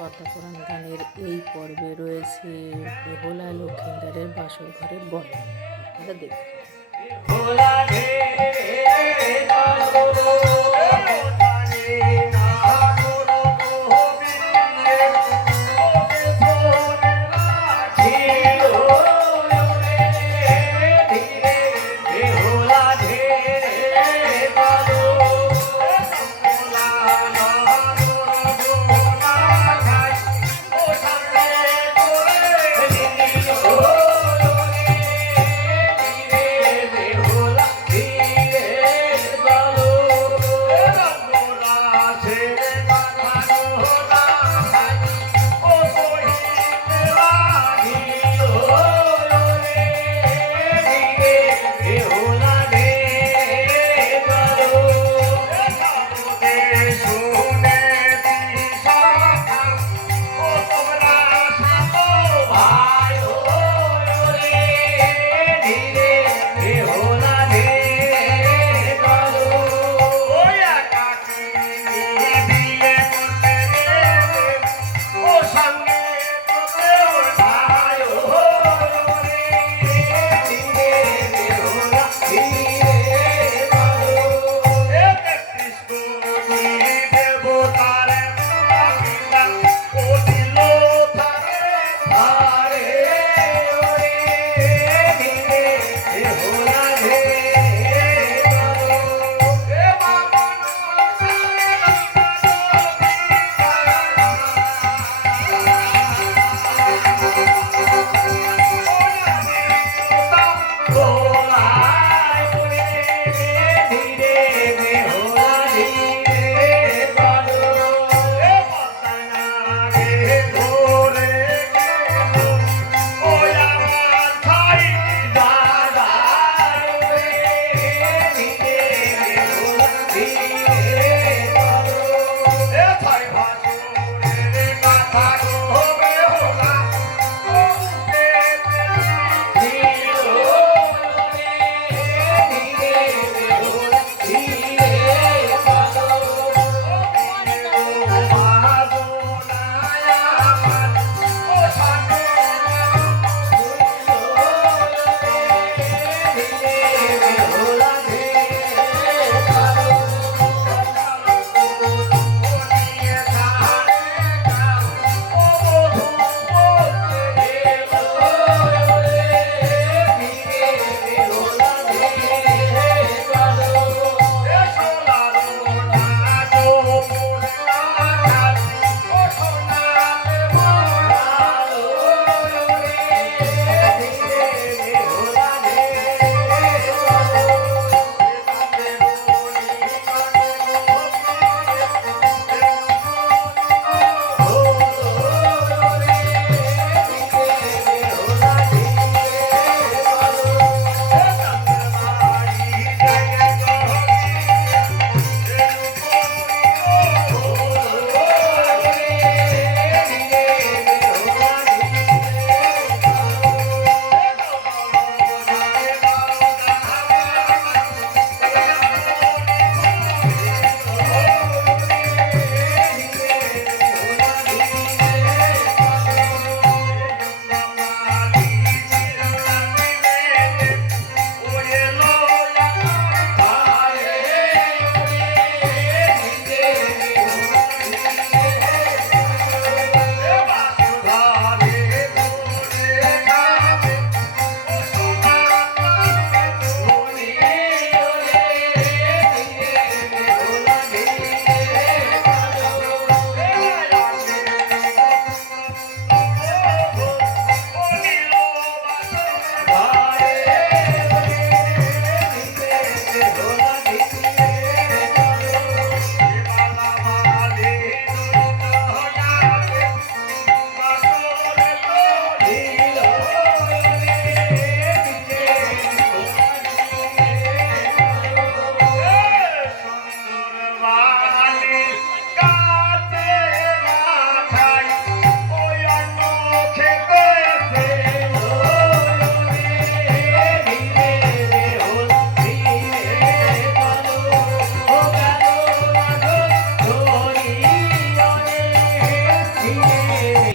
কথা পুরাণ গানের এই পর্বে রয়েছে বেহুলা লক্ষিন্দরের বাসর ঘরের বর্ণনা। আপনারা দেখুন।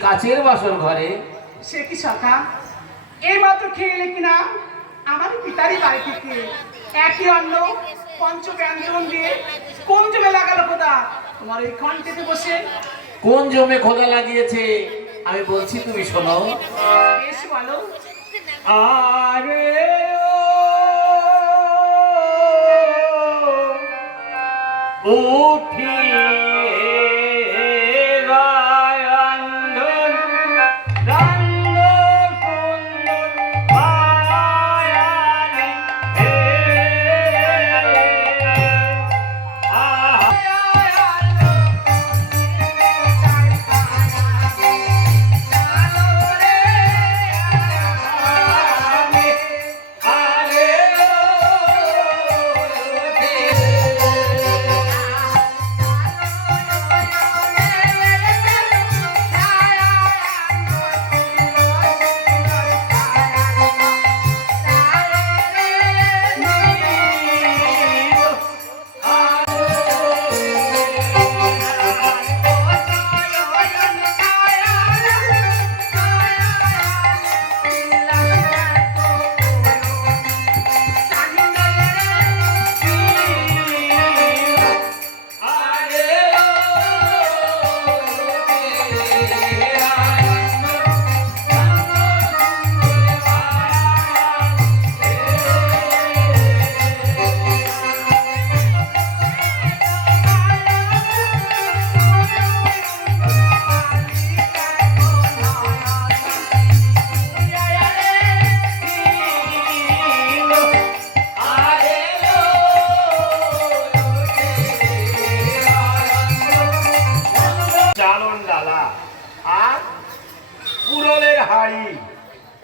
কাচের বাসর ঘরে? সে কি সখা, এই মাত্র খেয়ে এলে কিনা আমার পিতারই বাড়ি থেকে একই অন্ন পঞ্চ ব্যঞ্জন দিয়ে কোন জমে লাগালো খোদা তোমার এই কণ্ঠেতে বসে? কোন জমে খোদা লাগিয়েছে আমি বলছি, তুমি শোনো। বেশ বলো। আরে উঠি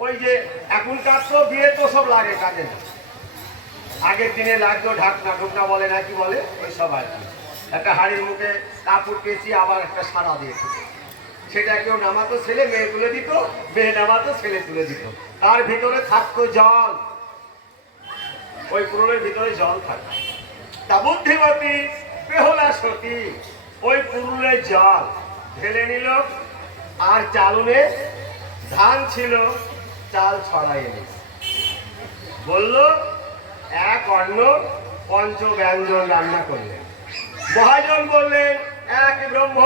ওই যে এখনকার তো বিয়ে তো সব লাগে কাজে না, আগের দিনে লাগতো ঢাকনা ঢুকনা বলে না কি বলে ওই সব আর কি, একটা হাড়ির মুখে কাপড় পেঁচিয়ে আবার একটা সারা দিয়েছে, সেটা কেউ নামাতো ছেলে মেয়ে তুলে দিত, মেয়ে নামাতো ছেলে তুলে দিত, তার ভিতরে থাকতো জল, ওই পুরোর ভিতরে জল থাকতো। তা বুদ্ধিমতী বেহুলা সতী ওই পুরুলের জল ঢেলে নিল, আর চালুনে ধান ছিল চাল ছড়াই এনে বলল এক অন্ন পঞ্চ ব্যঞ্জন রান্না করলেন। মহাজন বললেন এক ব্রহ্ম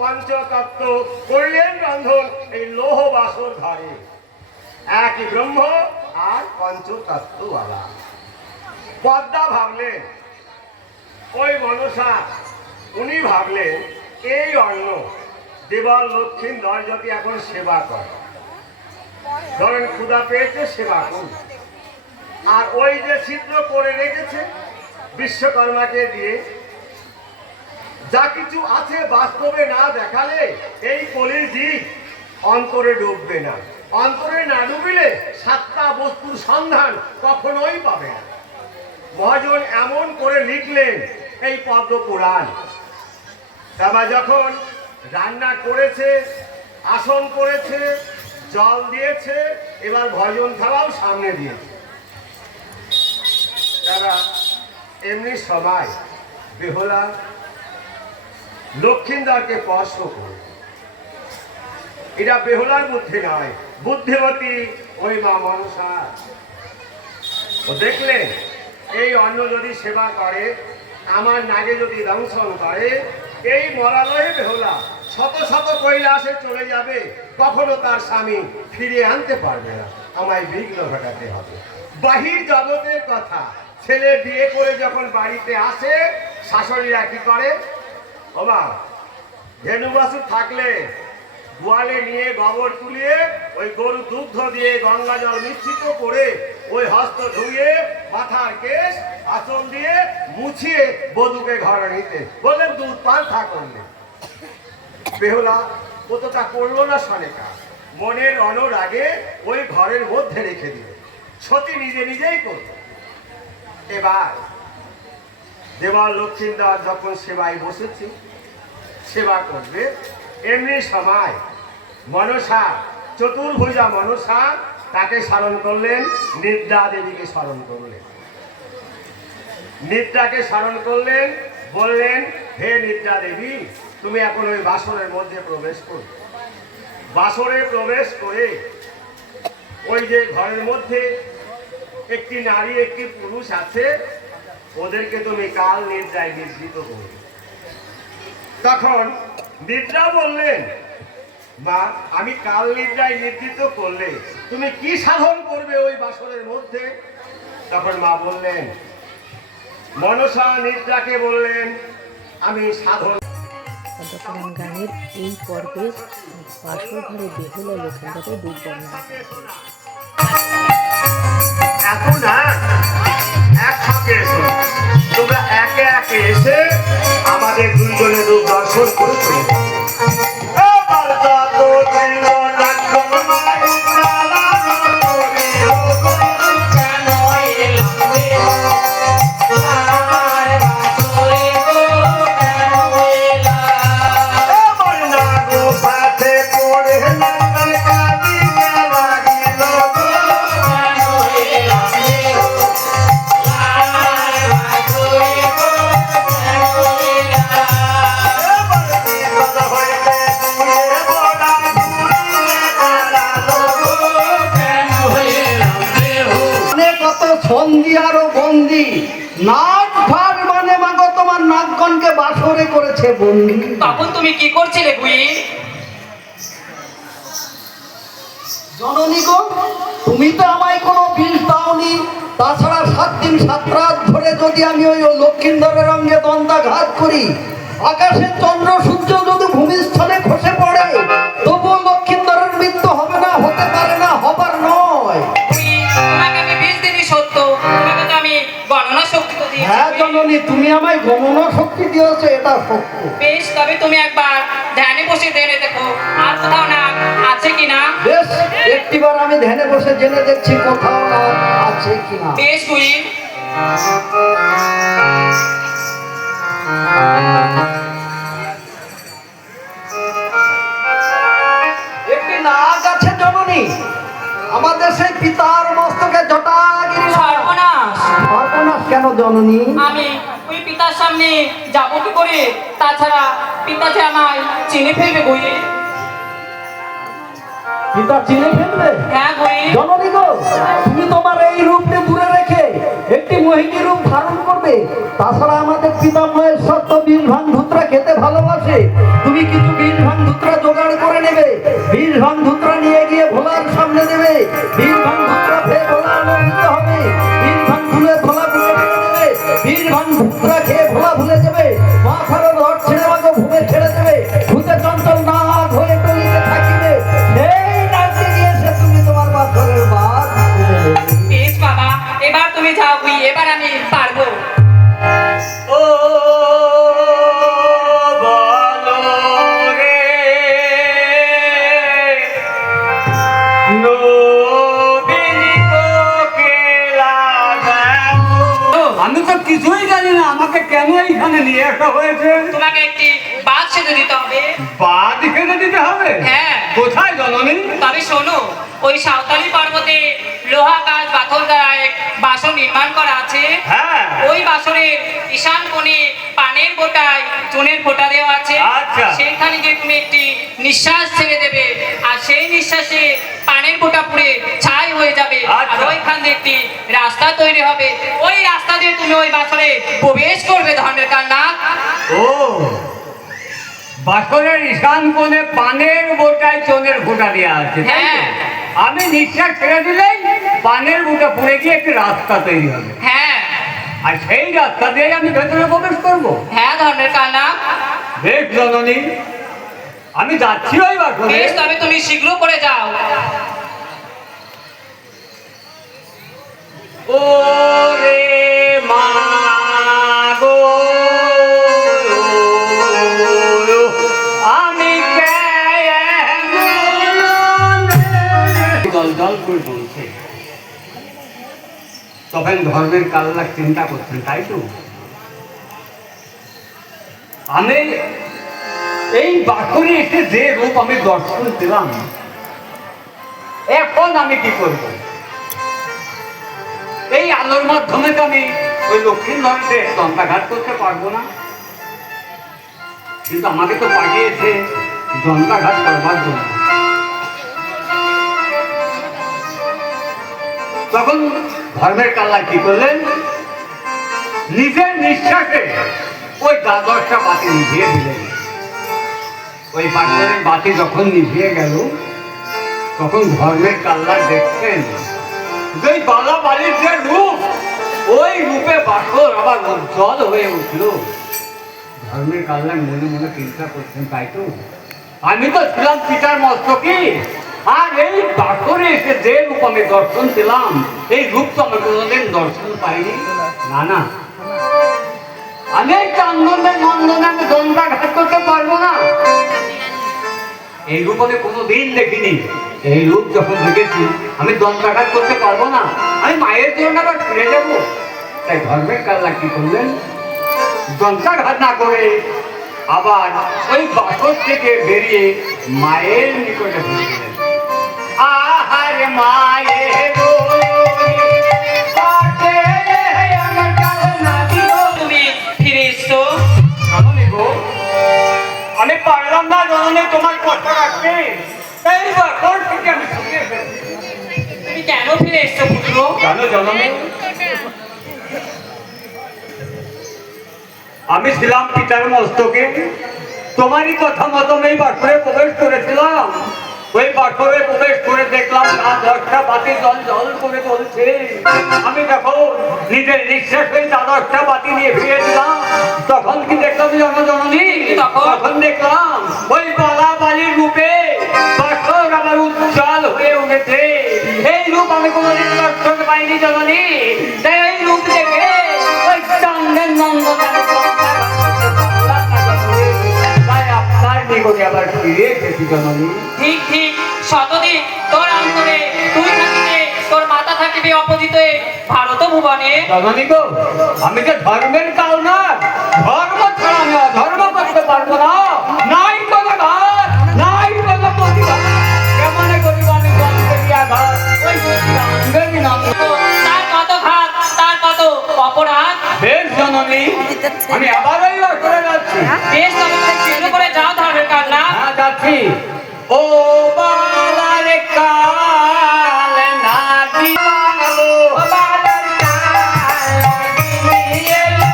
পঞ্চতত্ত্ব করলেন রন্ধন এই লৌহ বাসর ঘরে, এক ব্রহ্ম আর পঞ্চতত্ত্বওয়ালা। পদ্মা ভাবলেন, ওই মনসা উনি ভাবলেন এই অন্ন দেবল লক্ষ্মীন্দর যদি এখন সেবা করে, ধরেন ক্ষুধা পেয়েছে সেবা করুন, আর ওই যে ছিদ্র করে রেখেছে বিশ্বকর্মাকে দিয়ে, যা কিছু আছে বাস্তবে না দেখালে এই কলির জীব অন্তরে ডুববে না, অন্তরে না ডুবিলে সাতটা বস্তুর সন্ধান কখনোই পাবে না। মহাজন এমন করে লিখলেন এই পদ্ম পুরাণ। তারপর যখন রান্না করেছে, আসন করেছে, জল দিয়েছে, এবার ভজন থালাও সামনে দিয়েছে, তারা এমনি সবাই বেহুলা লক্ষ্মীন্দরকে স্পর্শ করে, এটা বেহুলার বুদ্ধি নয়, বুদ্ধিমতী ওই মা মনসা। ও দেখলেন এই অন্ন যদি সেবা করে, আমার নাগে যদি দংশন করে, এই মরালয়ে বেহুলা শত শত কৈলাসে চলে যাবে, কখনো তার স্বামী ফিরে আনতে পারবে না, আমায় বিঘ্ন ঘটাতে হবে। বাহির জগতের কথা, ছেলে বিয়ে করে যখন বাড়িতে আসে শাশুড়িরা কি করে, ওমা ধেনু বাছুর থাকলে গোয়ালে নিয়ে গোবর তুলিয়ে ওই গরু দুগ্ধ দিয়ে গঙ্গা জল মিশ্রিত করে ওই হস্ত ধুয়ে মাথার কেশ আচল দিয়ে মুছিয়ে বধূকে ঘরে নিতে বললেন, দুধ পান থা করলে। বেহুলা কতটা করলো না সনেকা, মনের অনুরাগে ওই ঘরের মধ্যে রেখে দিল, সতী নিজে নিজেই করল। এবার দেবল লক্ষ্মীন্দর যখন সেবায় বসেছে, সেবা করবে, এমনি সময় মনসা চতুর্ভুজা মনসা তাকে স্মরণ করলেন, নিদ্রা দেবীকে স্মরণ করলেন, নিদ্রাকে স্মরণ করলেন, বললেন হে নিদ্রা দেবী তুমি এখন ওই বাসনের মধ্যে প্রবেশ করো। বাসরে প্রবেশ করে ওই যে ঘরের মধ্যে একটি নারী একটি পুরুষ আছে, ওদেরকে তুমি কাল নিদ্রায় নিদ্রিত করবে। তখন নিদ্রা বললেন, মা আমি কাল নিদ্রায় নিদ্রিত করলে তুমি কি সাধন করবে ওই বাসরের মধ্যে? তখন মা বললেন, মনসা নিদ্রাকে বললেন, আমি সাধন। পদ্মপুরাণ গানের এই পর্বে বাসর ঘরে বেহুলা লক্ষিন্দরের রূপ বর্ণনা করা হয়েছে। এখন না একসঙ্গে এসো, তোমরা একে একে এসে আমাদের দুইজনের রূপ দর্শন করে চলে যাও। বন্দি আরো বন্দি নাক ভার মানে মাগো তোমার নাকগণকে বাসরে করেছে বন্দি। তখন তুমি কি করছিলে বুড়ি? জননী গো, তুমি তো আমায় কোনো বিষ দাওনি। তাছাড়া 7 দিন 7 রাত ধরে যদি আমি ওই লক্ষিন্দরের অঙ্গে দন্দাঘাত করি, আকাশের চন্দ্র সূর্য যদি ভূমিস্থলে খসে পড়ে, তবুও লক্ষিন্দরের মৃত্যু হবে না, হতে পারে না, হবার নয়। তোমাকে আমি বিষ দিদি সত্য, তোমাকে তো আমি গণনা শক্তি তো দিয়েছি। হ্যাঁ জননী, তুমি আমায় গণনা শক্তি দিয়েছো, এটা সত্য। বেশ, তবে তুমি একবার ধ্যানে বসে জেনে দেখো আর কোথাও না আছে কিনা। বেশ, একটিবার আমি ধ্যানে বসে জেনে দেখছি কোথাও না আছে কিনা। বেশ বুড়ি। একটি নাগ আছে জননী, আমাদের সেই পিতার মস্তকে জটাগিরি। সর্বনাশ! সর্বনাশ কেন জননী? আমি ওই পিতার সামনে যাবো কি করে? তাছাড়া পিতা যে আমায় চিনে ফেলবে বুড়ি। পিতা চিনে ফেলবে? হ্যাঁ বুড়ি। জননী গো, তুমি তোমার এই রূপকে দূরে রেখে একটি মোহিনী রূপ ধারণ করবে। তাছাড়া আমাদের পিতা মহেশ্বর তো বীর ভাং ধুত্রা খেতে ভালোবাসে। তুমি কিছু বীর ভাং ধুত্রা জোগাড় করে নেবে, বীর ভাং ধুত্রা নিয়ে গিয়ে ভোলার সামনে দেবে। বীর ভাং ধুত্রা খেয়ে ভোলা আনন্দিত হবে, বীর ভাং ধুলে ভোলা ভুলে দেবে, বীর ভাং ধুত্রা খেয়ে ভোলা ভুলে যাবে। মাথারও রড ছেড়ে মাকে ভূমে ছেড়ে দেবে, ভূতে চঞ্চল না হয়ে টলিতে থাকিবে। সেই রাজ্যে গিয়ে সে তুমি তোমার বাসরের বাদ খুলে দেবে। বেশ বাবা, এবার তুমি যাও বুড়ি, এবার আমি পারবো। ও বলো রে নবীনি তোকে লাগাবো। আমি তো কিছুই জানি না, আমাকে কেন এইখানে নিয়ে আসা হয়েছে? তোমাকে একটি বাদ সেজে দিতে হবে। বাদ এখানে দিতে হবে? হ্যাঁ। কোথায় জননী? তবে শোনো, ওই সাঁওতালি পর্বতে লোহা কাজ পাথর দ্বারা এক বাসন নির্মাণ করা আছে। হ্যাঁ। ওই বাসনের ঈশান কোণে পানের বোটায় চুনের ফোঁটা দেওয়া আছে। আচ্ছা। সেইখানে গিয়ে তুমি একটি নিঃশ্বাস ছেড়ে দেবে, আর সেই নিঃশ্বাসে পানের বোটা পুড়ে ছাই হয়ে যাবে। আর আচ্ছা। ওইখান দিয়ে একটি রাস্তা তৈরি হবে, ওই রাস্তা দিয়ে তুমি ওই বাসনে প্রবেশ করবে ধর্মের কান্না। ও, বাসনের ঈশান কোণে পানের বোটায় চোনের ফোঁটা দেওয়া আছে, তাই তো? হ্যাঁ। আমি নিঃশ্বাস ছেড়ে দিলেই পানের বোটা পুড়ে গিয়ে একটি রাস্তা তৈরি হবে, হ্যাঁ আর সেই রাস্তা দিয়ে আমি ভেতরে প্রবেশ করবো। হ্যাঁ ধর্মের কান্না। বেশ জননী, আমি যাচ্ছি ওই বাসনে। বেশ, তবে তুমি শীঘ্র করে যাও। ও রে মা গো, আমি জল জল করে বলছে। তখন ধর্মের কাল্লা চিন্তা করছেন, তাই তো? আমি এই বাসরে এসে যে রূপ আমি দর্শন দিলাম, এখন আমি কি করব? এই আলোর মাধ্যমে তো আমি ওই লক্ষ্মীন্দরকে দন্তাঘাত করতে পারবো না, কিন্তু আমাকে তো পাঠিয়েছে দন্তাঘাত করবার জন্য। তখন ধর্মের কাল্লা কি করলেন, নিজের নিঃশ্বাসে ওই দ্বাদশটা বাতি নিভিয়ে দিলেন। ওই বাসরের বাতি যখন নিভিয়ে গেল, তখন ধর্মের কাল্লা দেখছেন যে বালা বালির যে রূপ, ওই রূপে বাসর আবার উজ্জ্বল হয়ে উঠল। ধর্মের কাল্লা মনে মনে চিন্তা করছেন, তাই তো আমি তো ছিলাম পিতার মস্তকে, আর এই বাসরে এসে যে রূপ আমি দর্শন পেলাম, এই রূপ তো আমি কোনোদিন দর্শন পাইনি। না না, আমি এই চন্দনের নন্দনে আমি দণ্ডাঘাত করতে পারবো না। এই রূপ আমি কোনোদিন দেখিনি। এই রূপ যখন দেখেছি আমি দণ্ডাঘাত করতে পারবো না, আমি মায়ের জন্য আবার ফিরে যাবো। তাই ধর্মের কাল্লা কি করলেন, দণ্ডাঘাত না করে আবার ওই বাসর থেকে বেরিয়ে মায়ের নিকটে ফিরে গেলেন। আহার মায়ের তুমি ফিরে এসছো। আমি পারলাম না জননী তোমার কথা রাখতে, এই বাসর থেকে আমি ফিরে এসেছি। তুমি কেন ফিরে এসছো পুত্র? জানো জননী, আমি ছিলাম পিতার মস্তকে, তোমারই কথা মতো এই বাসরে প্রবেশ করেছিলাম। ওই বাসরে প্রবেশ করে দেখলাম দ্বাদশটা বাতি জল জল করে চলছে। আমি যখন নিজের নিঃশ্বাস হয়ে দ্বাদশটা বাতি নিয়ে ফিরে দিলাম, তখন কি দেখলাম জনজননী, তখন দেখলাম ওই বালা বালির রূপে বাসর আবার উজ্জ্বল হয়ে উঠেছে। এই রূপ আমি কোনোদিন দর্শন পাইনি জননী। তাই এই রূপ দেখে ওই চন্দ্রের নন্দন আপনার নিকটে আবার ফিরে এসেছি জননী। ঠিক ঠিক, শতদিন তোর অন্তরে তুই থাকিবে, তোর মাতা থাকিবে অপোজিতে ভারত ভুবনে। জননী গো, আমি যে ধর্মের কাল না, ধর্ম ছাড়া আমি অধর্ম করতে পারবো না। নাই কোনো ঘাত, নাই কোনো প্রতিঘাত, কেমন করিব আমি জন্মের আঘাত, ওই জন্মেরই নাম। তার কত ঘাত, তার কত অপরাধ। বেশ জননী, আমি আবার ওই করে যাচ্ছি। বেশ, তবে শুরু করে যাও ধর্মের কান্না। হ্যাঁ, যাচ্ছি। ও বালার কাল না দিলো, বালার কাল দিয়ে এলো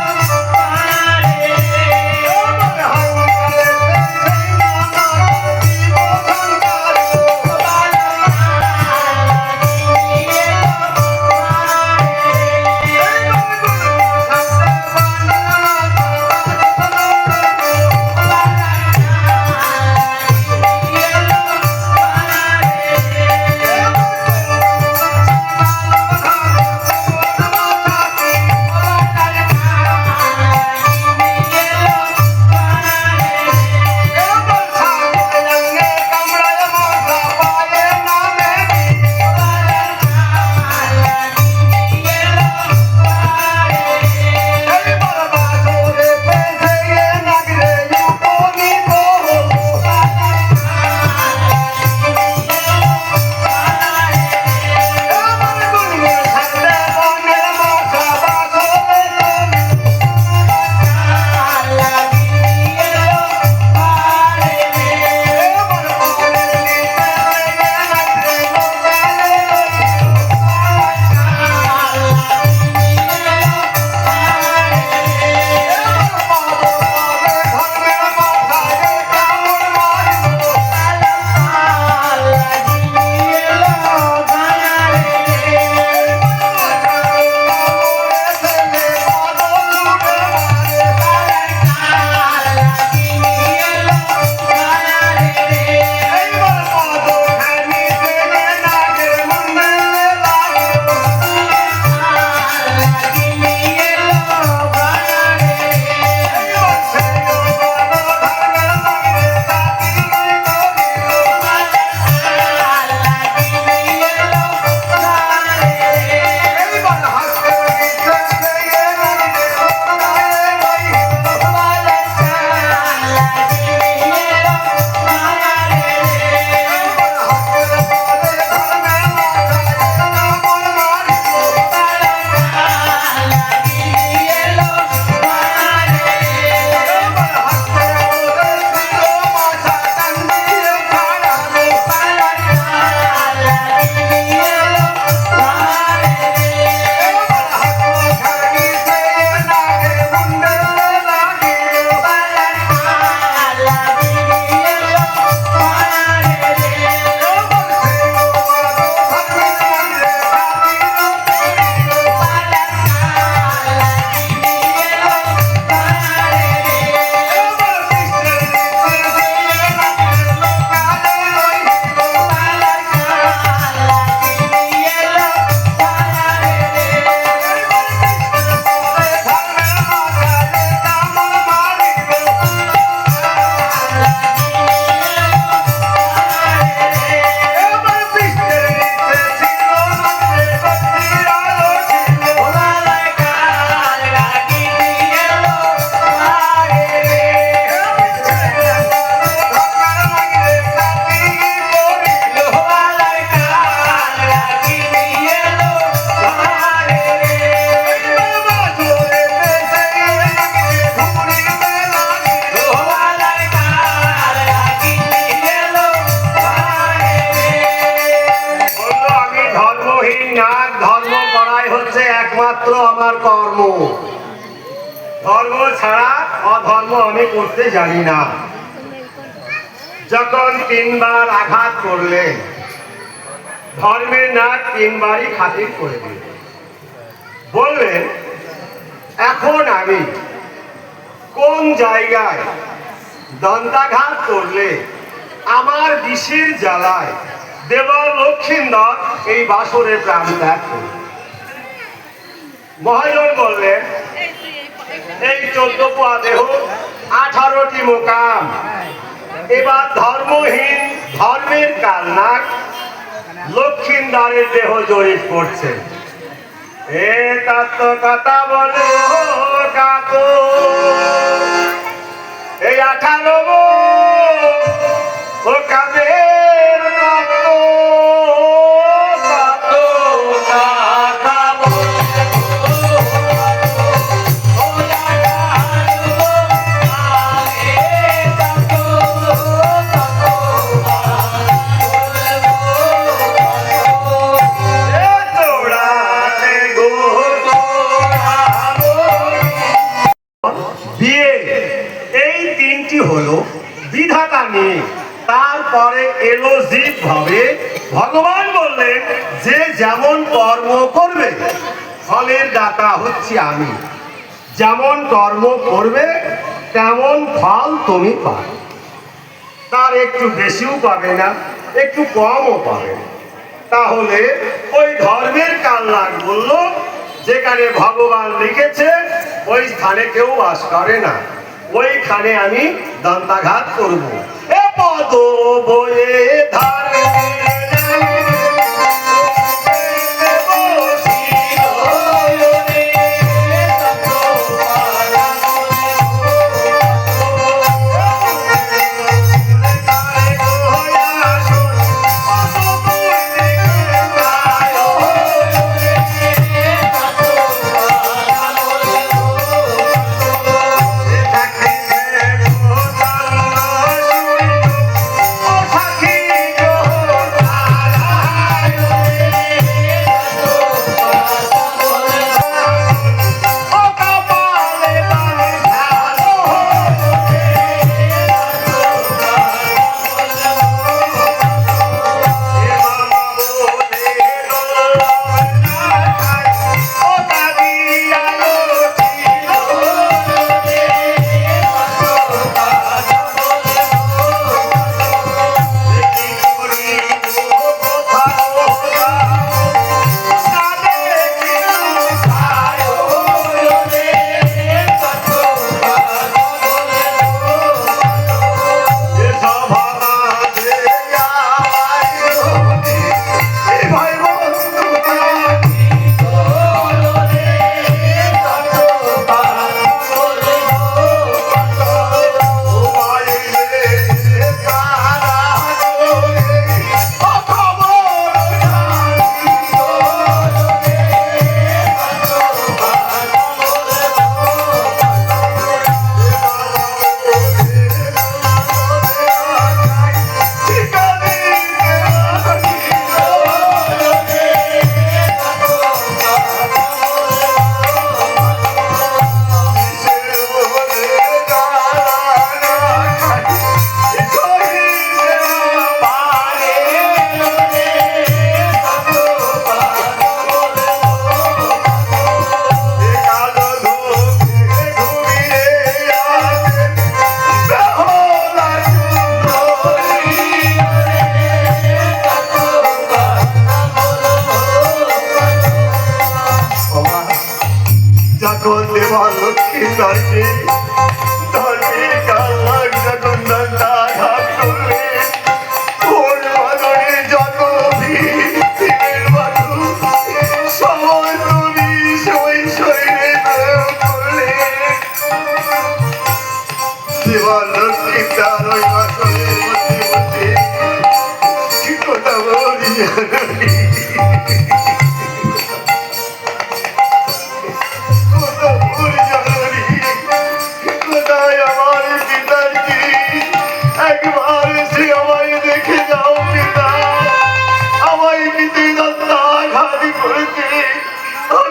পারে। ও বালার কাল একমাত্র আমার কর্ম। ধর্ম ছাড়া অধর্ম আমি করতে জানি না। যখন 3 বার আঘাত করলেন, ধর্মের নাক 3 বারই খাতির করে দিলেন। বললেন, এখন আমি কোন জায়গায় দন্তাঘাত করলে আমার বিষের জ্বালায় দেবর লক্ষিন্দর এই বাসরে প্রাণ ত্যাগ করবে। মহাজন বললেন, এই 14 পোয়া দেহ, 18টি মোকাম, এবার ধর্মহীন ধর্মের কালনাক লক্ষিন্দারের দেহ জড়িত করছে। এ তত্ত্ব কথা বলো কাকু, এই 18 ও কাদের তত্ত্ব কথা বলো। বিয়ে এই 3টি হলো বিধাতা নিয়ে। তারপরে এলো জীব ভাবে। ভগবান বললেন, যে যেমন কর্ম করবে ফলের দাতা হচ্ছে আমি। যেমন কর্ম করবে তেমন ফল তুমি পাবে। তার একটু বেশিও পাবে না, একটু কমও পাবে না। তাহলে ওই ধর্মের কালনাক বলল, যেখানে ভগবান লিখেছে ওই স্থানে কেউ বাস করে না, ওইখানে আমি দন্তাঘাত করব। এ পদ বয়ে ধারে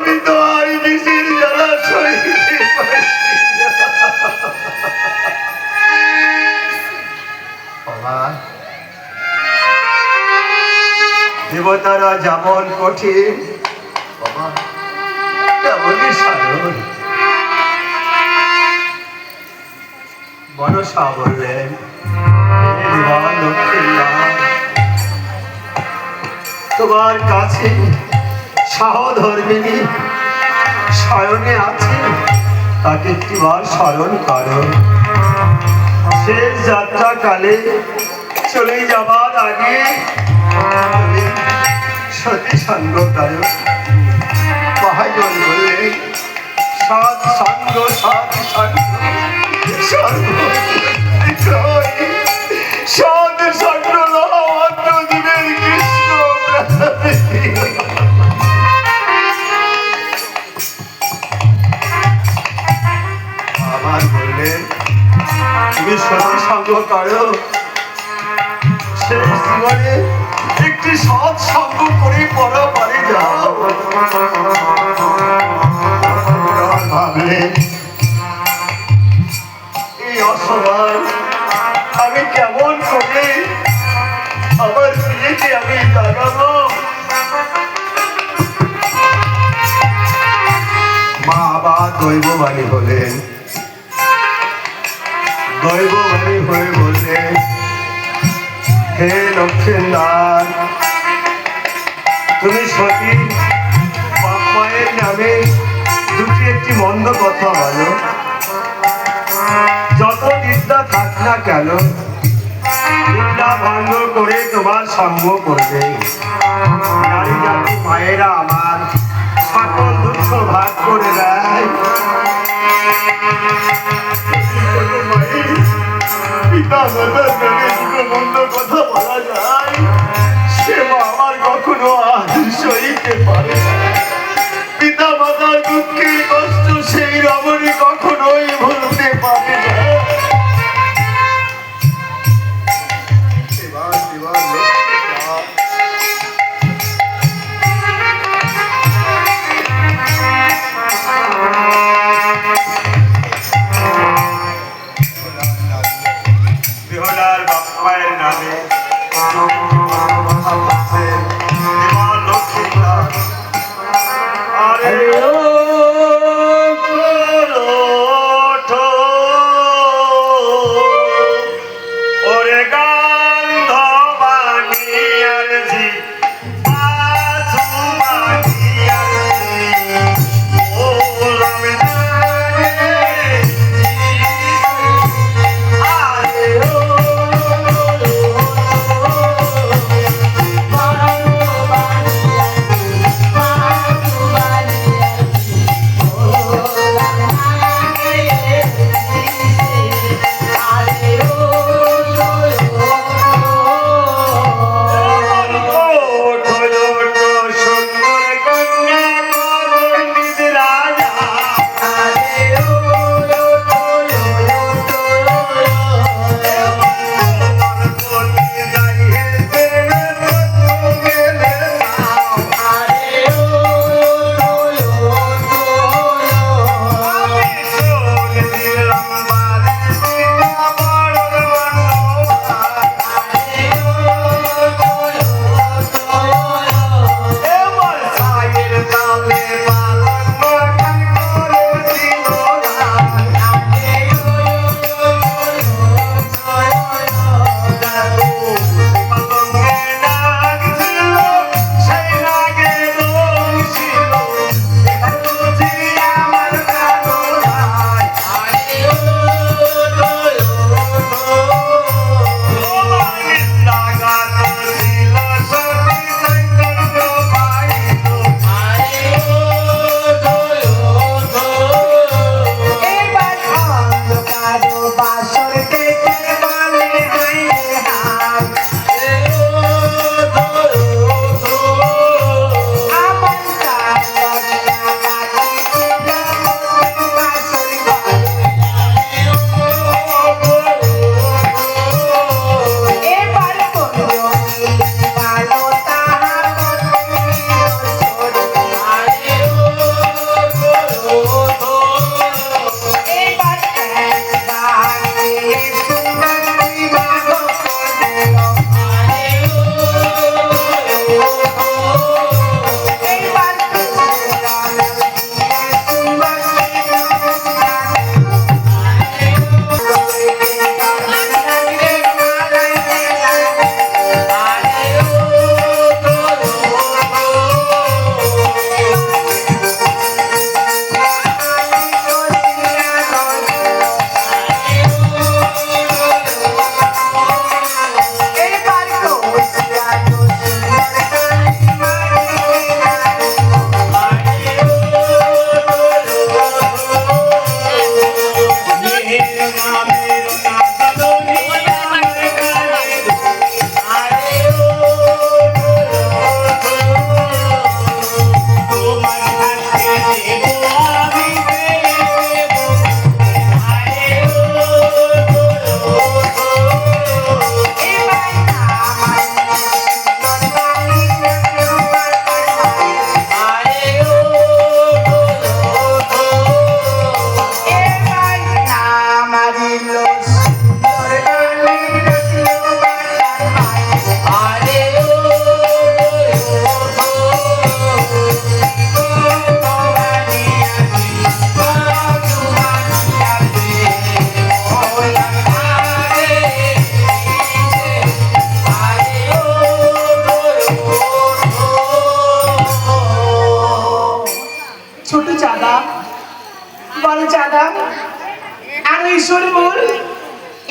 আমি তো আর দেবতারা যেমন কঠিন তেমনই সাধন। মনসা বললেন, হে মা লক্ষ্মীর নাথ, তোমার কাছে সহধর্মিনী শয়নে আছে, তাকে একটিবার স্মরণ করো। শেষ যাত্রা কালে চলে যাবার আগে সতী সঙ্গ করো। মহাজন বললেন, সৎ সঙ্গ সৎ সঙ্গ সৎ সঙ্গ মাত্র দিবেন কৃষ্ণ। আবার বললেন, তুমি সতী সঙ্গ করো, শেষ জীবনে একটি সৎ সঙ্গ করে পরে যাও। ভাবলেন, এই অসময় আমি কেমন করে আমার বিয়েকে আমি জাগাবো। মা আবার দৈববাণী হলেন, দৈববাণী হয়ে বললেন, হে লক্ষ্মীনাথ, তুমি সতী বাপ মায়ের নামে দুটি একটি মন্দ কথা বলো। যত বিদ্যা থাক না কেন, বিদ্যা ভঙ্গ করে তোমার সঙ্গ করবে। নারী জাতি মায়েরা আমার সকল দুঃখ ভাগ করে দেয়। পিতা মাতার নামে দুটো মন্দ কথা বলা যায়, সে আমার কখনো আজ সইতে পারে না। পিতা মাতার দুঃখের কষ্ট সেই রমণী কখনোই ভুলতে পারে না। বিহলার বাপ মায়ের নামে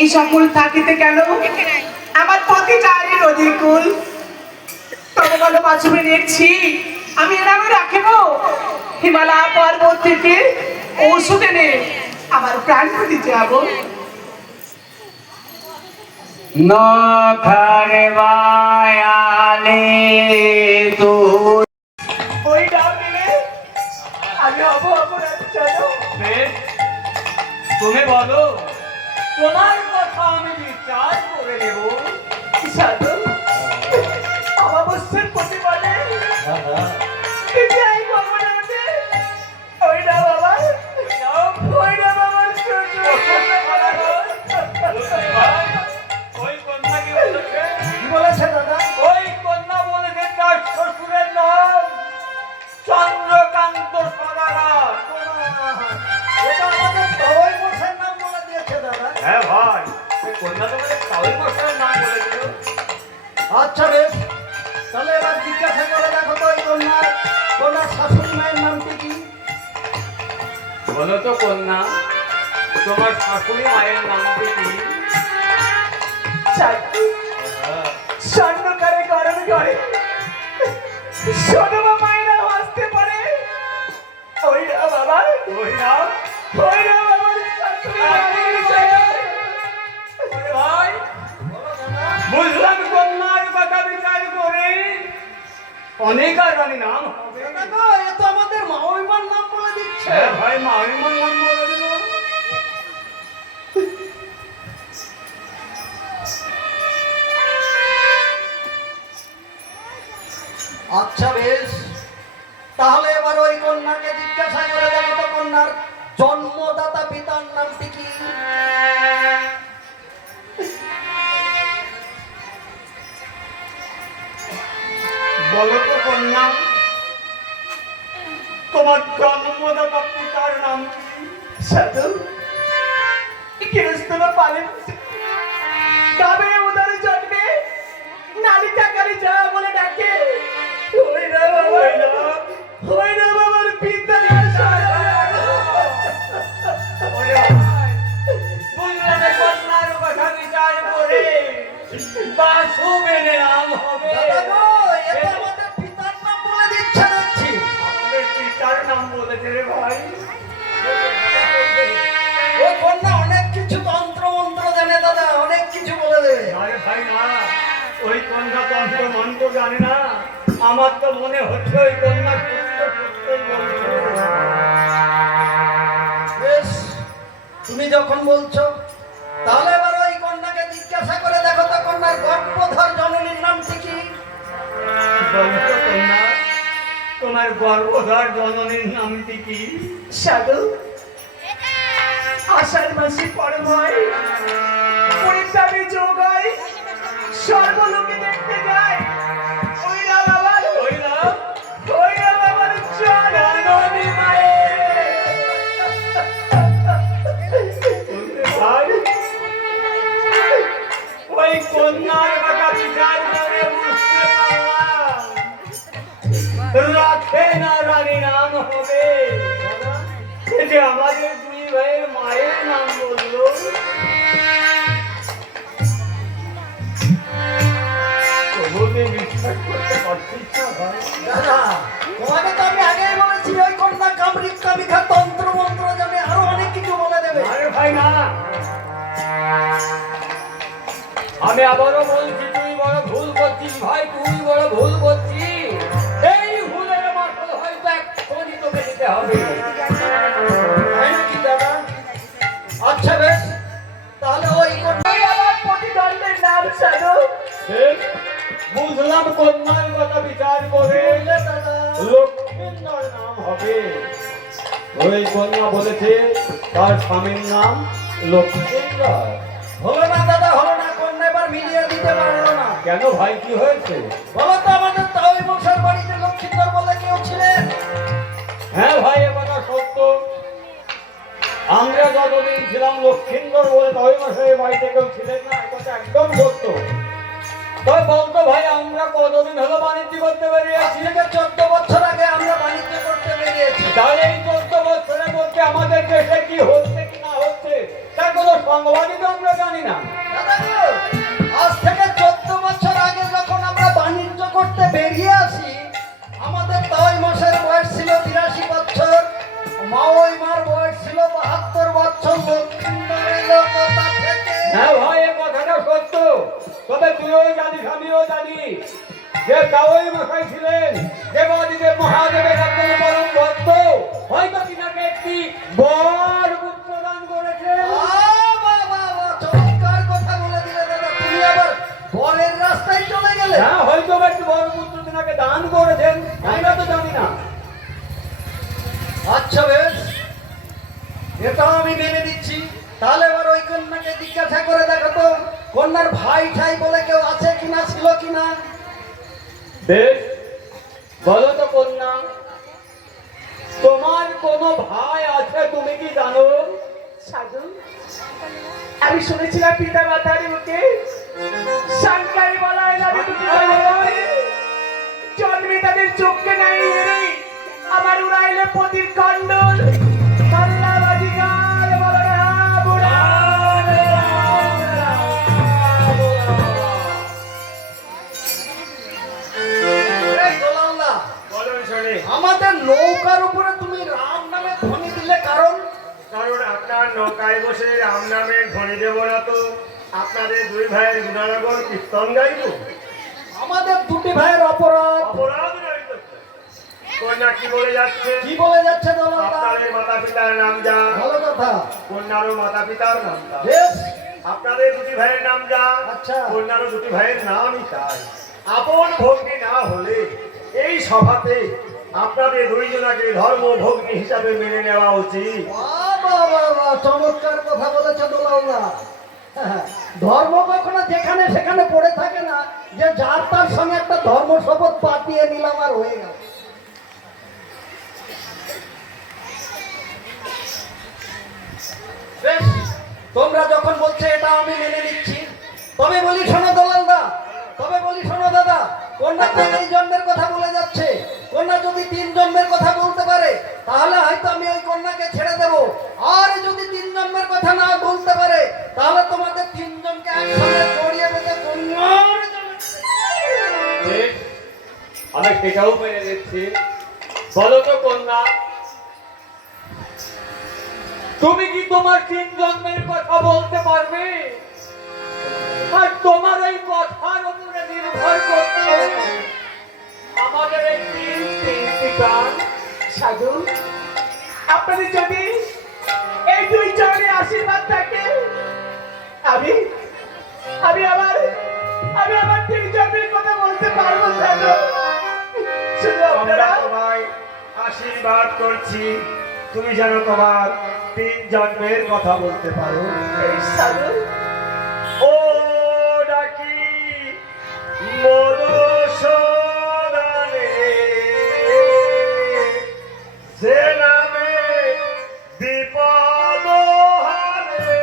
এই সকল থাকিতে কেন আমার পতি চারি নদীর কুল তবে বলো বাছুরে দেখছি আমি এরামে রাখিব হিমালয় পর্বত থেকে ওষুধ এনে আমার প্রাণ প্রতি যাবো নখারে বায়ালে তো ওই নাম নিলে আমি হবো অপরাধ জানো তুমি বলো তোমার কথা আমি বিচার করে নেব সাধু অমাবস্যার প্রতি বলে কিন্তু এই ভগবানের ওই না বাবা ওই না বাবার ওই কন্যা কি বলেছে? কি বলেছে দাদা? ওই কন্যা বলেছে তার শ্বশুরের নাম চন্দ্রকান্ত সদাগর। এটা আমাদের তরই মশাইয়ের নাম বলে দিয়েছে দাদা। হ্যাঁ ভাই, ওই কন্যা তো বলে তাওই মশাইয়ের নাম বলে দিল। আচ্ছা বেশ, তাহলে এবার জিজ্ঞাসা করে দেখো তো ওই কন্যার শাশুড়ি মায়ের নামটি কি? বলো তো কন্যা, তোমার শাশুড়ি মায়ের নামটি কি? স্বর্ণকারে গরম করে সোনমা মায়েরা হাসতে পারে ওই না বাবা ওই নাম? ওই না বাবার শাশুড়ি মায়ের জয়। ওরে ভাই, বুঝলাম কন্যার কথা বিচার করে অনেক আর রানী নাম হবে। দাদা, এ তো আমাদের মাওইমার নাম বলে দিচ্ছে। হ্যাঁ ভাই, মামিমার নাম বলে দিল। আচ্ছা বেশ, তাহলে এবার ওই কন্যাকে জিজ্ঞাসা করে দেখো তো কন্যার জন্মদাতা পিতার নামটি কি? বলো তো কন্যা, তোমার জন্মদাতা পিতার নাম কি? সাধু গৃহস্থরা পালেন তবে উদারে জন্মে নারী চাকারি যা বলে ডাকে ওই না বাবা ওই না বাবার পিতা ওরে ভাই, বুঝলাম এই কন্যার কথা বিচার করে বাসু বেনে নাম হবে। দাদা গো, এ তো আমাদের পিতার নাম বলে দিচ্ছে দেখছি। আমাদের পিতার নাম বলেছে রে ভাই। ওই কন্যা অনেক কিছু তন্ত্র মন্ত্র জানে দাদা, অনেক কিছু বলে দেবে। আরে ভাই না, ওই কন্যা তন্ত্র মন্ত্র জানে না। আমার তো মনে হচ্ছে ওই কন্যা সত্যই বলছে। বেশ, তুমি যখন বলছো তাহলে এবার ওই কন্যাকে জিজ্ঞাসা করে দেখো তো কন্যার গর্ভধর জননীর নামটি কি? বলো তো কন্যা, তোমার গর্ভধার জননীর নামটি কি? সাধু আষাঢ় মাসে পরম হয় পরিত্রাণে যোগ হয় সর্বলোকে দেখতে যায় ওই না বাবার ওই না? ওই না বাবার জননী ভাই, ওই কন্যার কথা বিচার করে বুঝতে পারলাম রাখে না রানী নাম হবে। এই যে আমাদের দুই ভাইয়ের মায়ের নাম বললো, তবুও বিশ্বাস করতে পারছিস না ভাই। দাদা, তোমাকে তো আমি আগেই বলেছি ওই কন্যা কামরিক কামিকা তন্ত্র মন্ত্র জানে, আরো অনেক কিছু বলে দেবে। আরে ভাই না, আমি আবারও বলছি তুই বড় ভুল করছিস ভাই, তুই বড় ভুল করছিস। এই ভুলের মাসল হয়তো এক্ষুনি তোকে দিতে হবে। তাই নাকি দাদা? আচ্ছা বেশ, তাহলে ওই কন্যা ওই আমার প্রতিদ্বন্দ্বের নাম সাধু ঠিক, বুঝলাম কন্যার কথা বিচার করে দাদা লক্ষ্মীন্দর নাম হবে। ওই কন্যা বলেছে তার স্বামীর নাম লক্ষ্মীন্দর। হলো না দাদা, হলো না, কন্যা এবার মিলিয়ে দিতে পারলো না। কেন ভাই, কি হয়েছে? বলো তো আমাদের তাই মশার বাড়িতে লক্ষ্মীন্দর বলে কেউ ছিলেন? হ্যাঁ ভাই, এ কথা সত্য। আমরা যতদিন ছিলাম লক্ষ্মীন্দর বলে তবে মশাই বাড়িতে কেউ ছিলেন না, এ কথা একদম সত্য। তবে বলতো ভাই, আমরা কতদিন হলো বাণিজ্য করতে আজ বেরিয়েছি? থেকে 14 বছর আগে আমরা বাণিজ্য করতে বেরিয়েছি। তাহলে এই 14 বছরের মধ্যে আমাদের দেশে কি হচ্ছে কি না হচ্ছে তার কোনো বঙ্গবাদী তো আমরা জানি না। দাদা গো, আজ থেকে 14 বছর আগে যখন আমরা বাণিজ্য করতে বেরিয়ে আসি, আমাদের তাওই মাসের বয়স ছিল 83 বছর, মাওই মার বয়স ছিল 72 বছর। লক্ষ্মীন্দরের লোকতা থেকে হ্যাঁ ভাই, এ কথাটা সত্য। তবে তুইও জানিস, আমিও জানি যে তাওই মশাই ছিলেন দেবাদিদেব মহাদেবের একজন পরম ভক্ত। হয়তো তিনাকে একটি বর পুত্র দান করেছেন। চমৎকার কথা বলে দিলে দাদা, তুমি আবার বরের রাস্তায় চলে গেলে। হ্যাঁ, হয়তো বা একটি বর পুত্র তিনাকে দান করেছেন, আমরা তো জানি না। আচ্ছা বেশ, এটাও আমি মেনে নিচ্ছি। তাহলে এবার ওই কন্যাকে জিজ্ঞাসা করে দেখো তো, কন্যার ভাই ঠাই বলে কেউ আছে কিনা, ছিল কিনা। বেশ, বলো তো কন্যা, তোমার কোনো ভাই আছে তুমি কি জানো? সাধু, আমি শুনেছিলাম পিতা মাতার মুখে সাংকারি বলা হয় নাকি দুটি ভাই জন্মে তাদের চোখকে নাই হেরে আমার উড়াইলে পতির কণ্ডল পাল্লা বাজিকার বলা রে বুড়া। এই দোলাল্লা, বলুন শুনি। আমাদের নৌকার উপরে তুমি রাম নামে ধ্বনি দিলে কারণ? কারণ আপনার নৌকায় বসে রাম নামের ধ্বনি দেব না তো আপনাদের দুই ভাইয়ের গুণানগর কীর্তন গাইব? আমাদের দুটি ভাইয়ের অপরাধ। অপরাধ নয় তো। কন্যা কি বলে যাচ্ছে? কি বলে যাচ্ছে দোলাল্লা? আপনাদের মাতা পিতার নাম যা, ভালো কথা। কন্যারও মাতা পিতার নাম যা। বেশ, আপনাদের দুটি ভাইয়ের নাম যা, আচ্ছা। কন্যারও দুটি ভাইয়ের নামই তাই। আপন ভগ্নী না হলে এই সভাতে আপনাদের দুইজনাকে ধর্ম ভগ্নী হিসাবে মেনে নেওয়া উচিত। বাহ, বাহ, বাহ, বাহ, চমৎকার কথা বলেছে দোলাল্লা। হ্যাঁ, ধর্ম কখনো যেখানে সেখানে পড়ে থাকে না যে যার তার সঙ্গে একটা ধর্ম শপথ পাঠিয়ে নিলাম আর হয়ে গেল। বেশ, তোমরা যখন বলছো এটা আমি মেনে নিচ্ছি। তবে বলি শোনো দোলালদা, তবে বলি শোনো দাদা, কন্যা তো এই জন্মের কথা বলে যাচ্ছে। কন্যা যদি 3 জন্মের কথা বলতে পারে তাহলে হয়তো আমি ওই কন্যাকে ছেড়ে দেব। আর যদি 3 জন্মের কথা না বলতে পারে তাহলে তোমাদের 3 জনকে একসঙ্গে জড়িয়ে বেঁধে কন্যার বেশ, আমি সেটাও মেনে নিচ্ছি। বলো তো কন্যা, তুমি কি তোমার 3 জন্মের কথা বলতে পারবে? আর তোমার এই কথার উপরে নির্ভর করছে আমাদের এই 3টি গান। সাধু, আপনাদের যদি এই দুই জনের আশীর্বাদ থাকে আমি আমি আমার 3 জন্মের কথা বলতে পারবো সাধু। শুধু আমরা আপনারা তোমায় আশীর্বাদ করছি, তুমি যেন তোমার 3 জন্মের কথা বলতে পারো। এই সাধু ও ডাকি মধুসূদনে, যে নামে বিপদ হারে।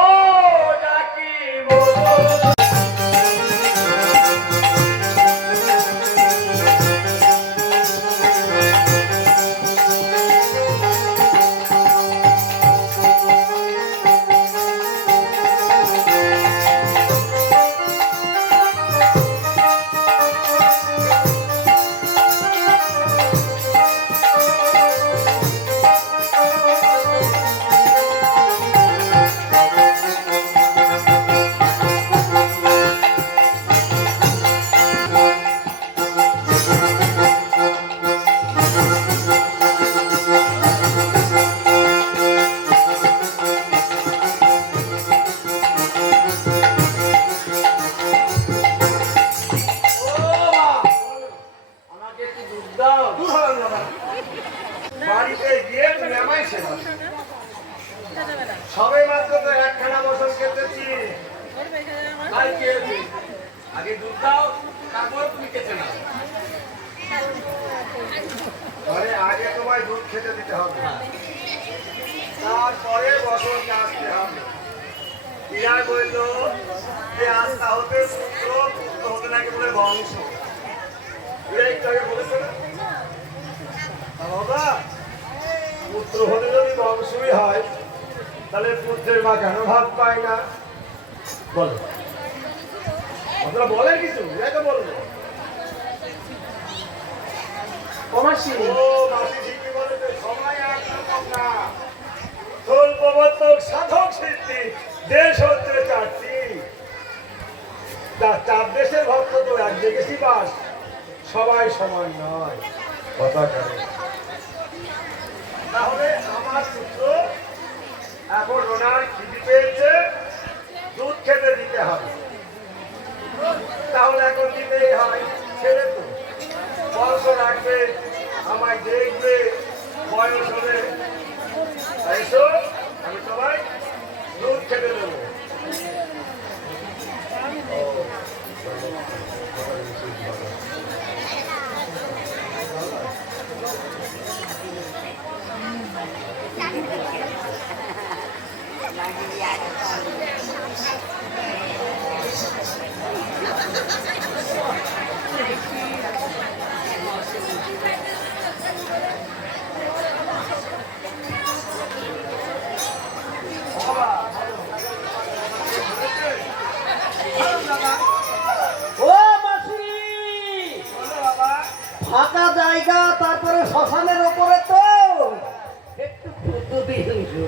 ও ডাকি মধুসূদনে। বাড়িতে গিয়ে তুমি আমায় সেবা করো। সবে মাত্র তো একখানা বছর কেটেছি। আর কি হয়েছে? আগে দুধ দাও, তারপর তুমি কেটে নাও। ঘরে আগে তোমায় দুধ খেতে দিতে হবে, তারপরে বসনকে আসতে হবে। ইয়া বলল যে আস্থা হতে পুত্র, পুত্র হতে নাকি বলে বংশ। এরা একটু আগে বলেছে না? তা বাবা, পুত্র হতে যদি বংশ মাংসই হয়, তাহলে পুত্রের মা কেন ভাত পায় না? বলো, আপনারা বলেন কিছু, এটাই তো বলবো। ও মাসি, ও মাসি ঠিকই বলেছে, সবাই একরকম না। তোল প্রবর্তক সাধক সিদ্ধি দেশ হচ্ছে চারটি, চার দেশের ভক্ত তো এক দেশেই বাস, সবাই সমান নয়। কথা কেন? তাহলে আমার পুত্র এখন ওনার খিদি পেয়েছে, দুধ খেতে দিতে হবে, তাহলে এখন দিতেই হয়। ছেলে তো বয়স রাখবে, আমায় দেখবে, বয়স হলে এসো, আমি সবাই দুধ খেতে দেবো। ও মাসি, ফাঁকা জায়গা, তারপরে শ্মশানের ওপরে তো একটু ফুটো দিয়ে এসো।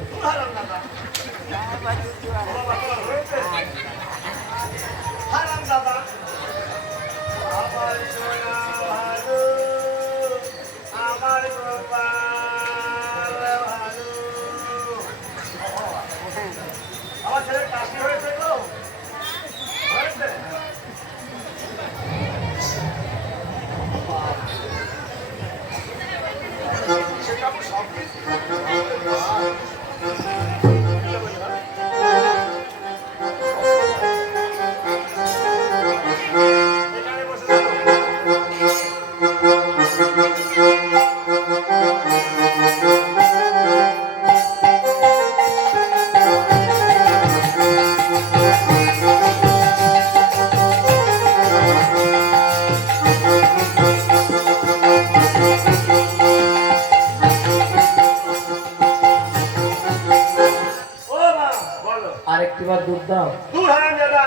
আমার ছেলে কাশি হয়েছে তো, হয়েছে? সেটা সব এখানে বসে আরেকটি বার দুধ দাও। দূর হারাম দাদা,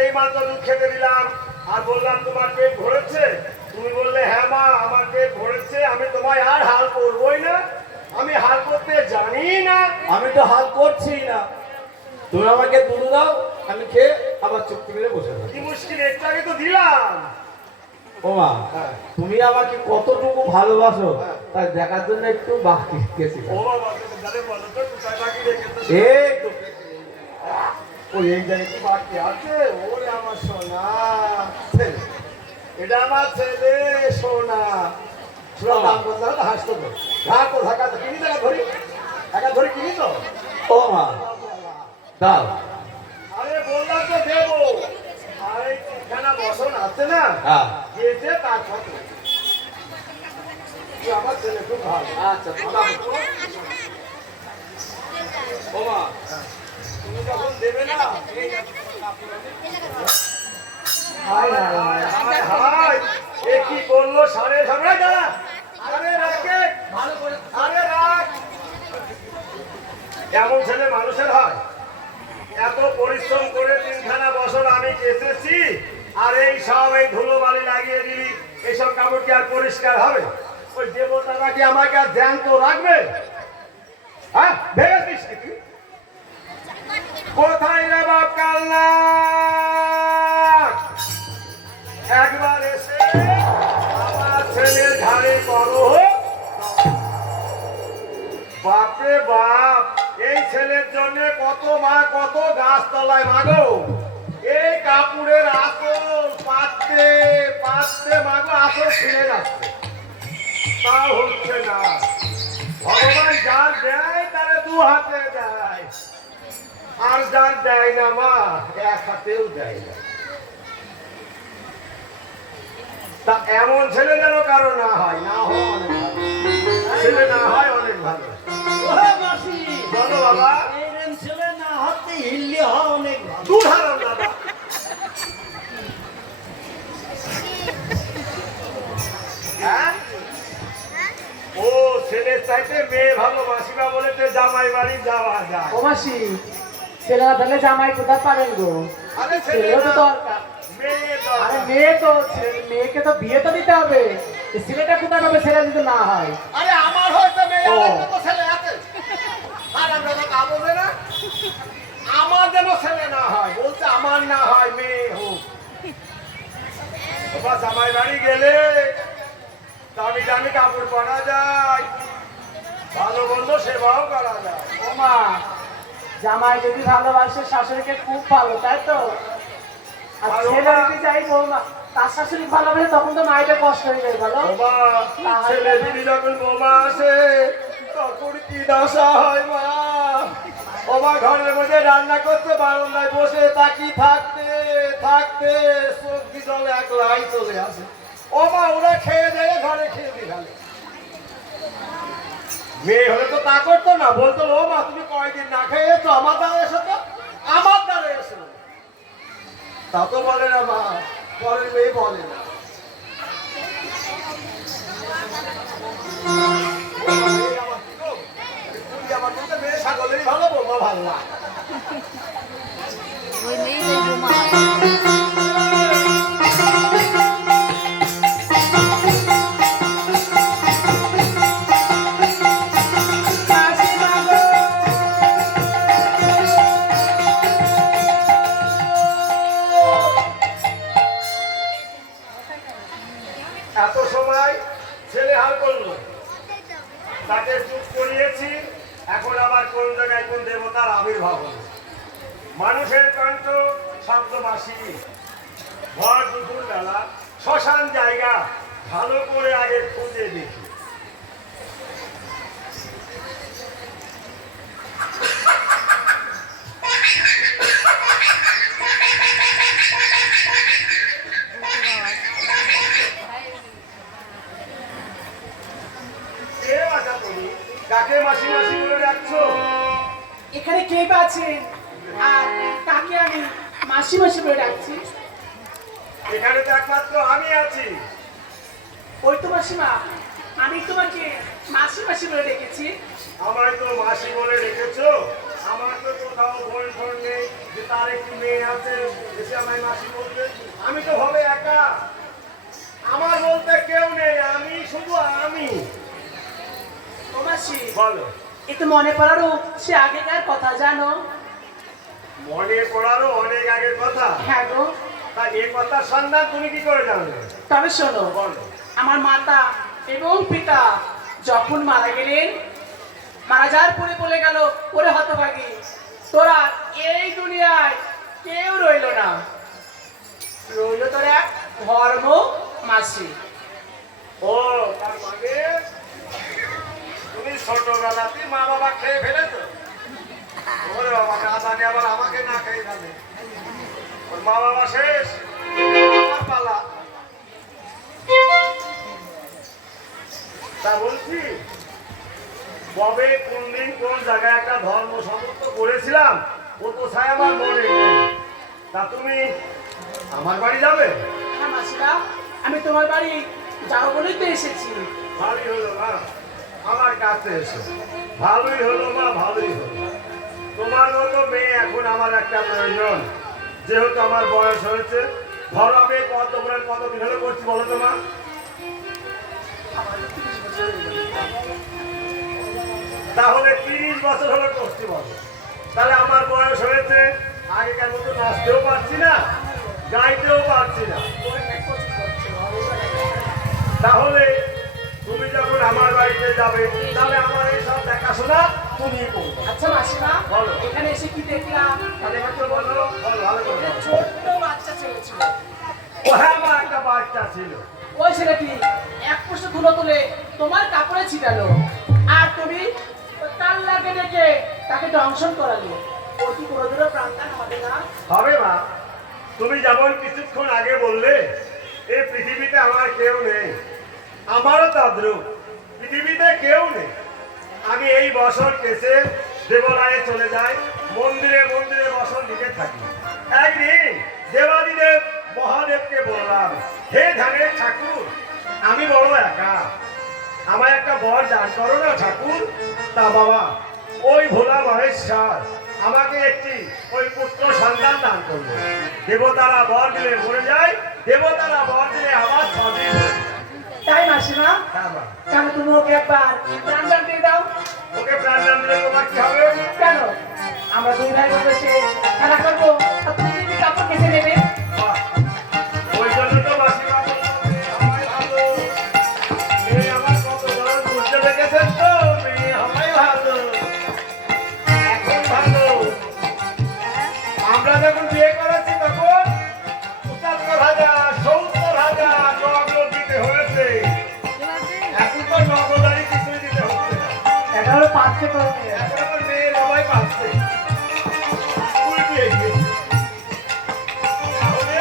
এই মাত্র দুধ খেতে দিলাম আর বললাম তোমার পেট ভরেছে, তুমি বললে হ্যাঁ মা আমার পেট ভরেছে, আমি তোমায় আর হাল করবোই না, আমি হাল করতে জানি না। আমি তো হাল করছি না, তুমি আমাকে দুধ দাও, আমি খেয়ে আবার চুক্তি মেরে বসে থাকি। কি মুশকিল, একটু আগে তো দিলাম। ও মা, তুমি আমাকে কতটুকু ভালোবাসো তাই দেখার জন্য একটু বাকি গেছি। ও বাবা, তুমি তাহলে বলো তো কোথায় বাকি রেখেছো? এই তো ওই এই জায়গায় কি বাকি আছে? ওরে আমার সোনা ছেলে, এটা আমার ছেলে সোনা। সোনা দাম করতে হবে, হাসতো তো ঘাট তো থাকা তো কিনি দেখা ধরি, একা ধরি কিনি তো। ও মা দাও। আরে বললাম তো দেবো, আরে ঠিকানা বসন আছে না, হ্যাঁ যেতে তার কত। তুই আমার ছেলে খুব ভালো। আচ্ছা দাও। ও মা, তুমি যখন দেবে না, এই হায় হায় হায়। হায় হায়, এ কি করলো সাড়ে সামনে দাঁড়া। আরে রাখে, আরে রাখ। এমন ছেলে মানুষের হয়? এত পরিশ্রম করে তিনখানা বছর আমি কেসেছি, আর এই সব এই ধুলো বালি লাগিয়ে দিলি, এইসব কাপড় কি আর পরিষ্কার হবে? ওই দেবতারা কি আমাকে আর জ্যান্ত রাখবে? হ্যাঁ ভেবেছিস নাকি? কোথায় রে বাপ কালনা, একবার এসে আমার ছেলের ঘাড়ে করো। বাপরে বাপ, এই ছেলের জন্য কত মা কত গাছ তলায় মাগো, এই কাপড়ের আসল পাততে পাততে মাগো আসল ছিঁড়ে যাচ্ছে, তাও হচ্ছে না। ভগবান যার দেয় তারে দু হাতে দেয়, আর যার দেয় না মা এক হাতেও দেয় না। তা এমন ছেলে যেন কারো না হয়, না হয় অনেক ভালো, ছেলে না হয় অনেক ভালো। বলো বাবা, ছেলে না হাতে হিল্লি হওয়া অনেক ভালো। দূর হারাম দাদা। হ্যাঁ? ও ছেলের চাইতে মেয়ে ভালোবাসে। মাসিমা বলেছে জামাই বাড়ি যাওয়া যায়। ও মাসি, ছেলেরা তাহলে জামাই কোথায় পারেন গো? আরে ছেলেও তো দরকার। মেয়ে আরে মেয়ে তো মেয়েকে তো বিয়ে তো দিতে হবে। ছেলেটা কোথায় পাবে ছেলে যদি না হয়? আরে আমার হয়তো মেয়ে ও। আমার তো ছেলে আছে। আর আমরা তো তা বলবে না। আমার যেন ছেলে না হয়, বলছে আমার না হয় মেয়ে হোক। বাবা জামাই বাড়ি গেলে দামি দামি কাপড় পরা যায়, ভালো মন্দ সেবাও করা যায়। ও মা, জামাই যদি ভালোবাসে শাশুড়িকে খুব ভালো, তাই তো? আর আর ছেলে ওরা- যদি যাই বৌমা তার শাশুড়ি ভালোবাসে তখন তো মায়েদের কষ্ট হয়ে যায় বলো। বাবা ছেলে দিদি যখন বোমা আসে তখন কি দশা হয় মা। ওমা ঘরের মধ্যে রান্না করতে বারান্দায় বসে তাকি থাকতে থাকতে সবজি জলে এক লাই চলে আসে। ওমা ওরা খেয়ে দেয় ঘরে খেয়ে দিঘালে। মেয়ে হলে তো তা করতো না, বলতো ও মা তুমি কয়দিন না খেয়েছো, আমার দ্বারা এসো তো, আমার দ্বারা এসো। তা তো বলে না মা, পরের মেয়ে বলে না। আমার বলতে মেয়ে ছাগলেরই ভালো, বৌমা ভালো না। ওই মেয়েদের বোমা এত সময় ছেলে হাল করলো, তাকে চুপ করিয়েছি, এখন আবার কোন জায়গায় কোন দেবতার আবির্ভাব হলো। মানুষের কণ্ঠ শব্দবাসী, ভর দুপুর বেলা শ্মশান জায়গা ভালো করে আগে খুঁজে দেখি। কে বাঁচা তুমি? কাকে মাসি মাসি বলে ডাকছো? এখানে কে আছেন আর কাকে আমি মাসি মাসি বলে ডাকছি? এখানে তো একমাত্র আমি আছি। ওই তো মাসিমা, আমি তোমাকে মাসি মাসি বলে ডেকেছি। আমায় তো মাসি বলে রেখেছো, আমার তো কোথাও বোন ফোন নেই যে তার একটি মেয়ে আছে এসে আমায় মাসি বলবে। আমি তো ভাবে একা, আমার বলতে কেউ নেই, আমি শুধু আমি। ও মাসি, বলো। একটু মনে পড়ারও সে আগেকার কথা জানো? মনে পড়ারও অনেক আগের কথা। হ্যাঁ গো। তা এই কথার সন্ধান তুমি কি করে জানলে? তবে শোনো, বলো। আমার মাতা এবং পিতা যখন মারা গেলেন, মারা যাওয়ার পরে বলে গেল, ওরে হতভাগী, তোরা এই দুনিয়ায় কেউ রইল না, রইল তোর এক ধর্ম মাসি। ও তার মানে তুমি ছোটবেলাতে মা বাবা খেয়ে ফেলেছো? ওরে বাবা না জানি আবার আমাকে না খেয়ে ফেলে। ওর মা বাবা শেষ, আমার পালা। তা বলছি কবে কোন দিন কোন জায়গায় একটা ধর্ম সমর্থ করেছিলাম ও কোথায় আমার মনে নেই। তা তুমি আমার বাড়ি যাবে? হ্যাঁ মাসিরা, আমি তোমার বাড়ি যাবো বলেই তো এসেছি। ভালোই হলো মা, আমার কাছে এসো। ভালোই হলো মা, ভালোই হলো। তোমার মতো মেয়ে এখন আমার একটা প্রয়োজন, যেহেতু আমার বয়স হয়েছে। ধরো আমি পদ্মপুরের কতদিন হলো করছি বলো তো মা? তাহলে 30 বছর হলো করছি বলো। তাহলে আমার বয়স হয়েছে, আগেকার মতো নাচতেও পারছি না, গাইতেও পারছি না। তাহলে তুমি যখন আমার বাড়িতে যাবে তাহলে আমার এইসব দেখাশোনা তুমি করবে। আচ্ছা মাসিমা, বলো। এখানে এসে কি দেখলাম? তাহলে হয়তো বলো, বলো, ভালো করে বলো। ছোট্ট বাচ্চা ছেলে ছিল। ও হ্যাঁ, আমার একটা বাচ্চা ছিল। ওই ছেলেটি এক পোস্ট ধুলো তুলে তোমার কাপড়ে ছিটালো, আর তুমি তার লাগে ডেকে তাকে দংশন করালে। ও কি কোনোদিনও প্রাণদান হবে না? হবে মা, তুমি যেমন কিছুক্ষণ আগে বললে এই পৃথিবীতে আমার কেউ নেই, আমারও তাদ্রুপ, পৃথিবীতে কেউ নেই। আমি এই বছর কেসে দেবলায়ে চলে যাই, মন্দিরে মন্দিরে বসন দিতে থাকি। একদিন দেবাদিদেব মহাদেবকে বললাম, হে ধানের ঠাকুর, আমি বড় একা, আমায় একটা বর দান করো না ঠাকুর। তা বাবা, ওই ভোলা মহেশ্বর আমাকে একটি ওই পুত্র সন্তান দান করবে। দেবতারা বর দিলে মরে যায়, দেবতারা বর দিলে আবার সবই মরে যায়। তাই মাসিমা, হ্যাঁ মা। কেন তুমি ওকে একবার প্রাণদান দিয়ে দাও? ওকে প্রাণ দান দিলে তোমার কি হবে? কেন আমরা দুই ভাই বসে খেলা করবো আর তুমি যদি কাপড় কেটে নেবে? বাহ, ওই জন্য তো মাসিমা বললো, মেয়ে আমায় ভালো। মেয়ে আমার কত বড় বুঝতে দেখেছেন তো, মেয়ে আমায় ভালো। এখন ভালো। আমরা যখন বিয়ে করেছি তখন ৭৫,০০০, ৭০,০০০ নগদ দিতে হয়েছে। এখন তো নগদারি কিছুই দিতে হচ্ছে না। এটা হলো পাচ্ছে করে এখন আমার মেয়ের সবাই পাচ্ছে। স্কুল দিয়ে গিয়েছে। তাহলে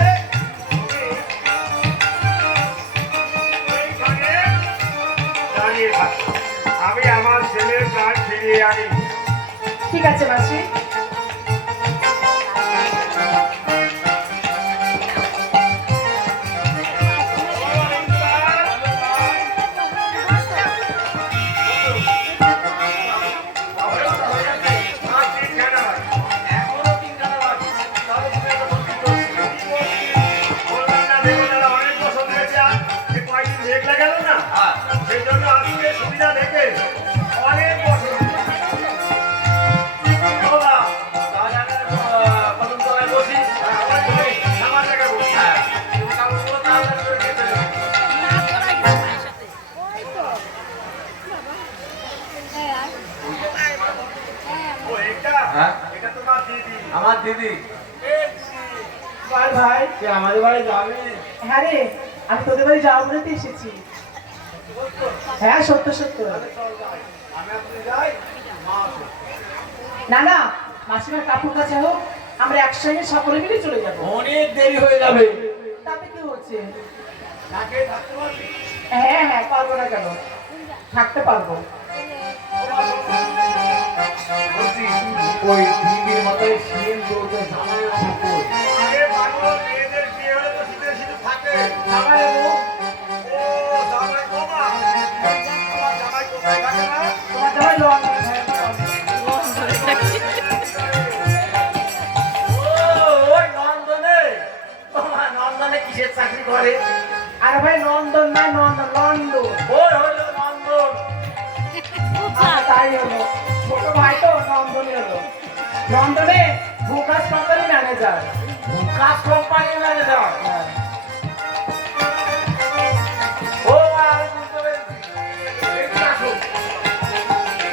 এইখানে দাঁড়িয়ে থাকো। আমি আমার ছেলের প্রাণ ফিরিয়ে আনি। ঠিক আছে মাসি। সেই জন্য আজকে সুবিধা দেখে অনেক বছর আমার দিদি ভাই ভাই, সে আমাদের বাড়ি যাবে। হ্যাঁ রে, আমি তোদের বাড়ি যাওয়া বলেতে এসেছি। হ্যাঁ সত্য সত্য। না না, মাসিমার কাপড় কাছে হোক, আমরা একসঙ্গে সকলে মিলে চলে যাবো। অনেক দেরি হয়ে যাবে। তাতে কি হচ্ছে? হ্যাঁ হ্যাঁ, পারবো না কেন, থাকতে পারবো। বলছি, ওই দিদির মাথায় শিল দৌড়তে জামাই আছে। আরে পাগল, মেয়েদের বিয়ে হলে তো শীতের শীত থাকে। আমার বউ, ও জামাই বাবা, আমার জামাই কোথায় থাকে না? তোমার জামাই লন। ওই নন্দনে, তোমার নন্দনে কিসের চাকরি করে? আরে ভাই নন্দন না, নন্দন লন্ডন। ওই হলো নন্দন। আচ্ছা, তাই হলো, ছোট ভাই তো নন্দনই হলো। লন্ডনে ভুকাস কোম্পানি ম্যানেজার। কাজ কোম্পানি ম্যানেজার। ও আর বুঝতে পেরেছি। এদিকে আসো।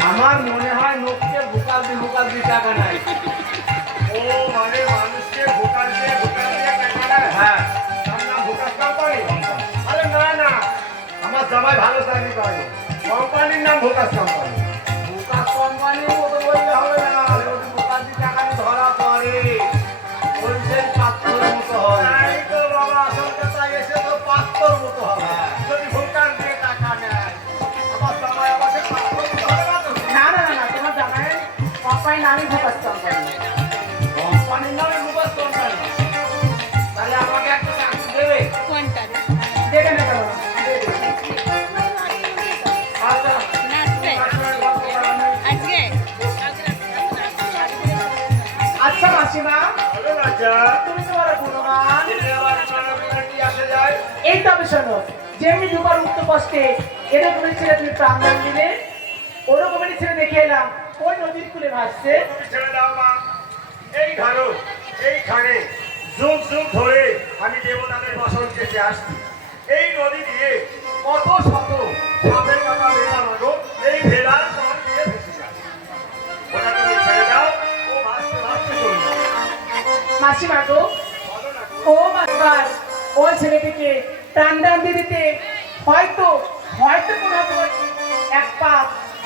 আমার মনে হয় লোককে ভুকাল দি টাকা নাই। ও মানে মানুষকে ভোকাল দিয়ে টাকা নেয়? হ্যাঁ, তার নাম ভোকাস কোম্পানি? আরে না না, আমার জামাই ভালো চাকরি করে, কোম্পানির নাম ভোকাস কোম্পানি। ভুকাল কোম্পানির মতো বললে হবে না। যদি ভুকাল দি টাকা নিয়ে ধরা পড়ে, হোলসেল পাত্রের মতো হয়। তাই তো বাবা, আসল কথা এসে তো পাত্তর মতো হবে। যদি ভোকাল দিয়ে টাকা নেয়, আমার জামাই আমাকে পাত্তর দিতে হবে না তো? না না না না, তোমার জামাই কোম্পানির নামই ভুকাস কোম্পানি। কোম্পানির নামে ভুকাল কোম্পানি। তাহলে আমাকে একটা চাকরি দেবে? দেখে না কেন? আচ্ছা, আচ্ছা মাসিমা, ভালো বাচ্চা, তুমি তো বড় গুণবান। এতে আবার আপনার কি আসে যায়? এই তবে শোনো, যেমনি দুবার উক্ত কষ্টে এরকমের ছেলে তুমি প্রাণদান দিলে, ওরকমের ছেলে দেখে এলাম ওই নদীর কূলে ভাসছে। তুমি ছেড়ে দাও মা। এই ধরো, এইখানে যুগ যুগ ধরে আমি দেবতাদের বাসন কেটে আসছি। এই নদী দিয়ে কত শত সাপের কাটা ভেলা মারো, এই ভেলার জল দিয়ে ভেসে যায়। ওটা তুমি ছেড়ে দাও, ও ভাসতে ভাসতে চলে যাবে। মাসিমা গো, বলো না। ও মাসবার ওই ছেলেটিকে প্রাণদান দিয়ে দিতে হয়তো হয়তো কোনো এক পা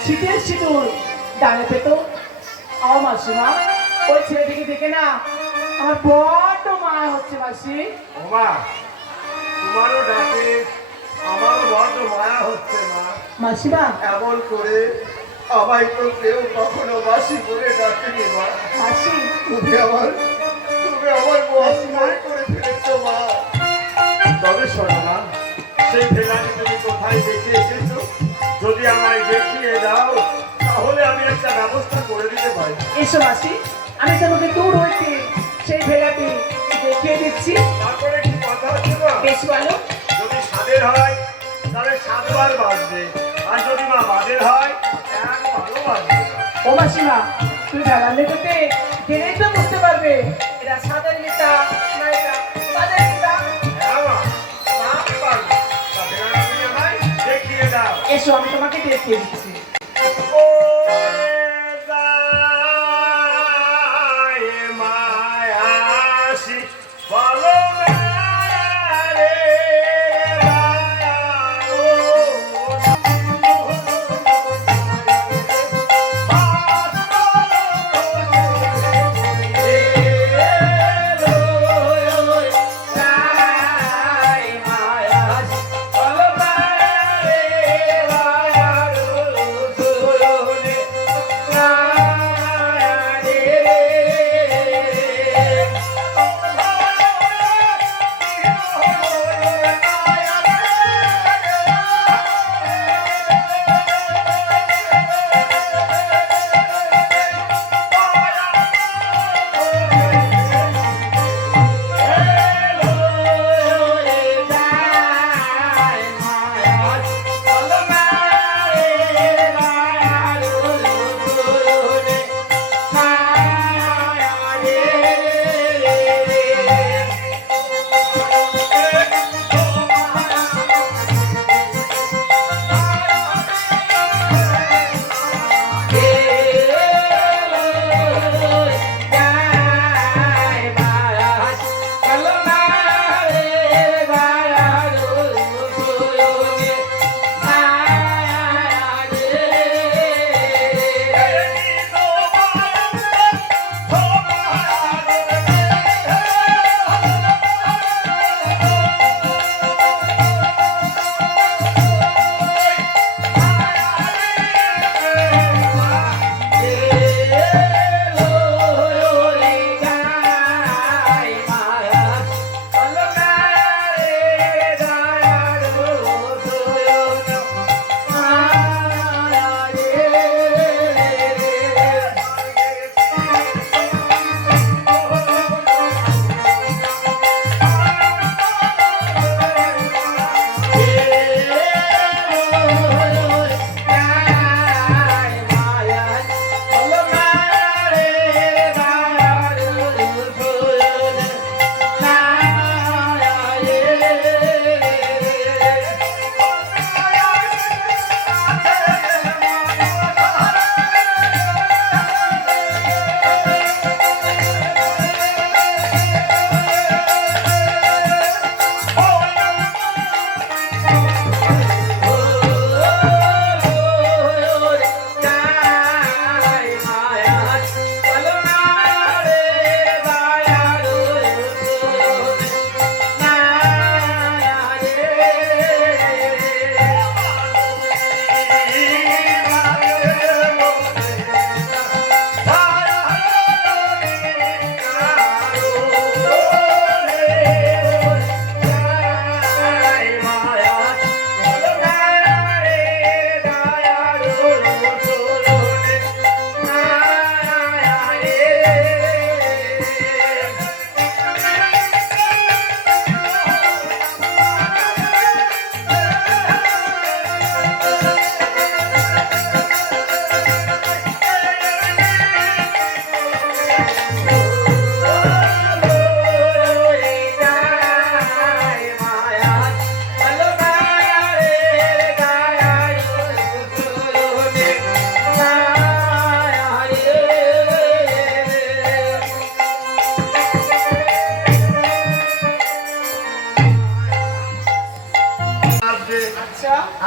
শীতের সিঁদুর ডালে পেত। আও মাসিমা, ওই ছেলেটিকে দেখে না আমার বড্ড মায়া হচ্ছে মাসি। ওমা, তোমারও ডাকে আমারও বড্ড মায়া হচ্ছে মা। মাসিমা, এমন করে আমায় তো কেউ কখনো বাসি করে ডাকেনি মা। মাসি, তুমি আমার মহাসমায় করে ফেলেছো মা। তবে শোনো না, সেই ভেলাটি তুমি কোথায় দেখে এসেছো যদি আমায় দেখিয়ে দাও তাহলে আমি একটা ব্যবস্থা করে দিতে পারি। এসো মাসি, আমি তোমাকে দূর হইতে সেই ভেলাটি দেখিয়ে দিচ্ছি। তারপরে কি কথা হচ্ছে না, বেশ বলো। যদি সাদের হয় তাহলে 7 বার বাজবে, আর যদি মা বাদের হয় 1 বারও বাজবে। ও মাসিমা, তুমি ভেলার লেখাতে গেলেই তো বুঝতে পারবে এটা সাদের নেতা না এটা সাদের নেতা। হ্যাঁ মা, তা পারবে। তা বেলা তুমি আমায় দেখিয়ে দাও। এসো, আমি তোমাকে দেখিয়ে দিচ্ছি। ও দায় মায়াসি বলো রে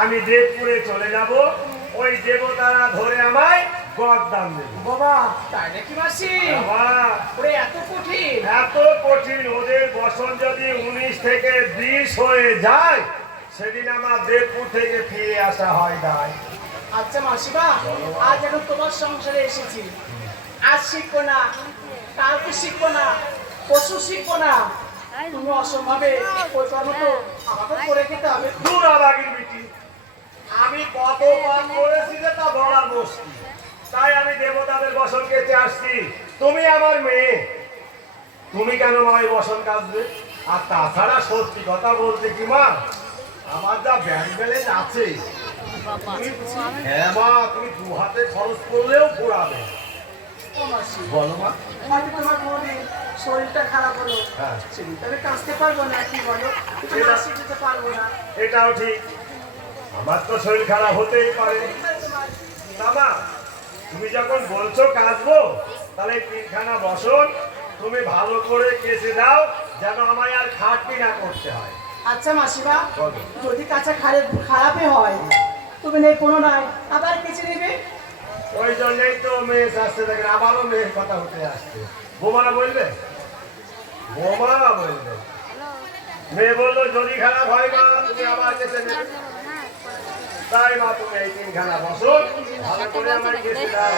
আমি দেবপুরে চলে যাব, ওই দেবতারা ধরে আমায় গদ্দান দেবে। বাবা, তাই নাকি মাসি? বাবা, ওরে এত কঠিন? এত কঠিন। ওদের বসন যদি 19 থেকে 20 হয়ে যায় সেদিন আমার দেবপুর থেকে ফিরে আসা হয় নাই। আচ্ছা মাসিমা, আজ এখন তোমার সংসারে এসেছি, আজ শিখবো না, কালকে শিখবো না, পশু শিখবো না, তুমি অসম্ভবে ওই কর্ম তো আমাকে করে খেতে হবে। দূর আবাগির বিটি, আমি কত পাপ করেছি যে তা বলার মুশকিল। তাই আমি দেবতাদের বসন কেটে আসছি। তুমি আমার মেয়ে, তুমি কেন মা এই বসন কাটবে? আর তাছাড়া সত্যি কথা বলতে কি মা, আমার যা ব্যাংক ব্যালেন্স আছে, হ্যাঁ মা, তুমি দু হাতে খরচ করলেও পুরাবে। ও মাসি, বলো মা। হয়তো তোমার কোনোদিন শরীরটা খারাপ হলো, হ্যাঁ, সেদিন তবে কাঁচতে পারবো না, কি বলো? মাসি যেতে পারবো না। এটাও ঠিক, আমার তো শরীর খারাপ হতেই পারে। না মা, তুমি যখন বলছো কাঁদবো, তাহলে এই তিনখানা বসন তুমি ভালো করে কেচে দাও, যেন আমায় আর খাটনি না করতে হয়। আচ্ছা মাসিমা, বলো। যদি কাঁচা খারাপই হয়, তুমি নেই কোনো নাই আবার কেচে নেবে। ওই জন্যই তো মেয়ে আসতে দেখেন, আবারও মেয়ের কথা উঠে আসছে। বোমারা বলবে, বোমা বলবে। মেয়ে বললো যদি খারাপ হয় মা, তুমি আবার কেচে নেবে। তাই মা, তুমি এই তিনখানা বসন ভালো করে আমায় কেচে দাও।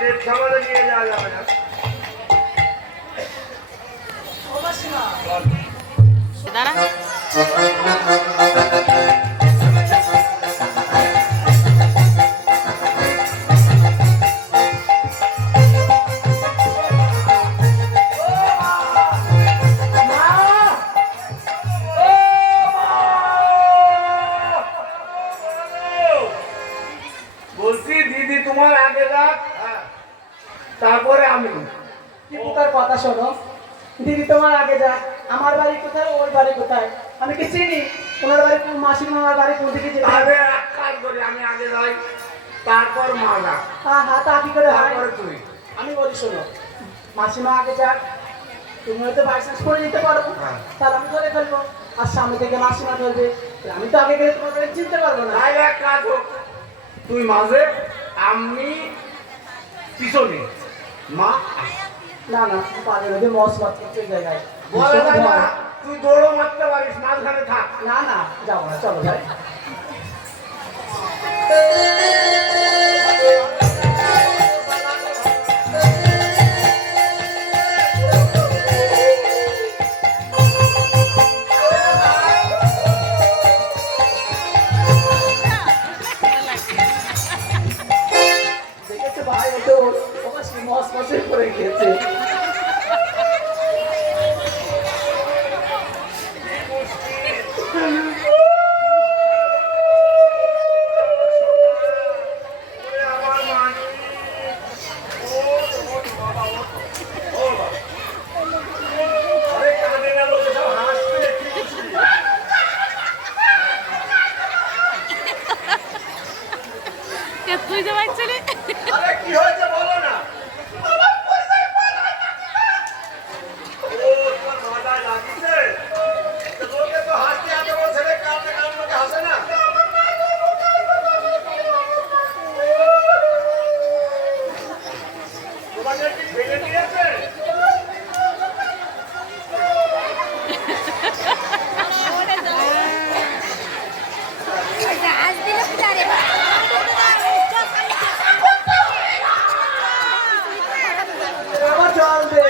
ডেট সামানে নিয়ে যাওয়া যাবে না। ও মাসিমা, বলছি দিদি তোমার আগে যাক, তারপরে আমি। কি প্রকার কথা শোনো? দিদি তোমার আগে যা, আমার বাড়ি কোথায়, ওর বাড়ি কোথায়, আমি কি চিনি? তোমার বাড়ি কোন, মাসিমার বাড়ি কোন দিকে যেতে তাহলে হবে? এক কাজ করি, আমি আগে যাই, তারপর মা যাক, হ্যাঁ হ্যাঁ, তা কি করে হয়? তারপরে তুই। আমি বলি শোনো, মাসিমা আগে যাক, তুমি হয়তো বাইচান্স করে নিতে পারো, হ্যাঁ। তাহলে আমি ধরে ফেলবো, আর সামনে থেকে মাসিমা ধরবে, আমি তো আগে গেলে তোমার বাড়ি চিনতে পারবো না। তাহলে এক কাজ হোক, তুই মাঝে, আমি পিছনে, মা না না, তুমি পারবে না, যে মস মাত্র ওই জায়গায় বলে তাই না, তুই দৌড়ও মারতে পারিস, মাঝখানে থাক। না না, যাবো না, চলো যাই। দেখেছো ভাই, ও তো ওকে মস মসে করে গিয়েছে। ওরে আমার মানি, ও বাবা, ও বাবা, আরে কানে গেল, সব হাসছে, কি খুশি। বুঝতে পারছি না। আরে কি হয়েছে বলো না। ও তোমার মাথায় লাগিছে, তো লোকে তো হাসতে এত বড় ছেলে, কাঁদতে কাঁদতে লোকে হাসে না। তোমাকে কি ফেলে দিয়েছে? আমার জল দে।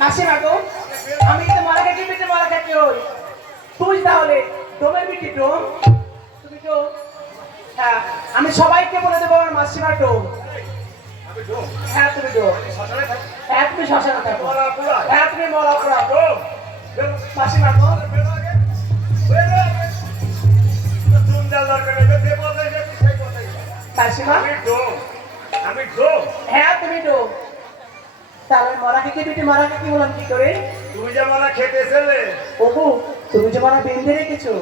মাসিমা গো, আমি তো মারা খেতে পেটে মারা খেতে হই। তুই তাহলে ডোমের বিটি ডোম, তুমি ডোম। হ্যাঁ, আমি সবাইকে বলে দেবো আমার মাসিমা ডোম। আমি ডোম, হ্যাঁ তুমি ডোম। শ্মশানে থাকি, হ্যাঁ তুমি শ্মশানে থাকো। মরা পুরা। হ্যাঁ তুমি মরা পোড়া। ডোম, বেরো, মাসিমা গো, বেরো আগে, বেরো আগে। তো চুন জাল দরকার নেই, যে কথাই যাবি সেই কথাই যা। মাসিমা, আমি ডোম, আমি ডোম। হ্যাঁ তুমি ডোম। তাহলে মরা খেতে পেটে মারা খেতে বললাম কি করে? তুমি যে মারা খেতে এসেলে, ওগো, তুমি যে মারা বেঁধে রেখেছো।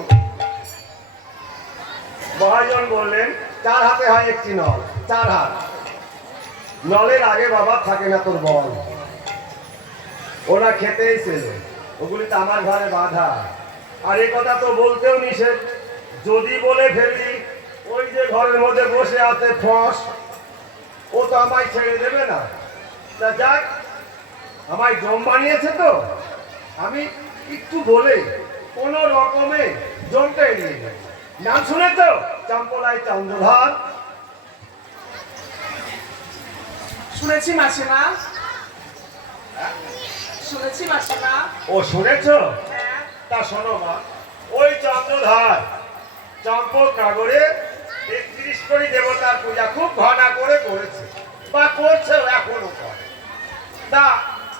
মহাজন বললেন 4 হাতে হয় একটি নল, 4 হাত। নলের আগে বাবা থাকে না তোর বল। ওরা খেতেই ছিল, ওগুলি তো আমার ঘরে বাঁধা। আর এই কথা তো বলতেও নিষেধ, যদি বলে ফেলি ওই যে ঘরের মধ্যে বসে আছে ফস, ও তো আমায় ছেড়ে দেবে না। তা যাক, আমায় জম বানিয়েছে তো, আমি একটু বলে কোনো রকমে জমটা এড়িয়ে যাই। নাম শুনে তো, চাম্পলাই চন্দ্রধর। শুনেছি মাসিমা, শুনেছি মাসিমা। ও শুনেছ? হ্যাঁ। তা শোনো মা, ওই চন্দ্রধর চম্পক নগরে 31 কোটি দেবতার পূজা খুব ঘনা করে করেছে, বা করছে, এখনো করে। তা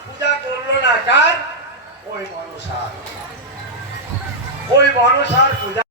পূজা করলো না কার? ওই মনসার। ওই মনসার পূজা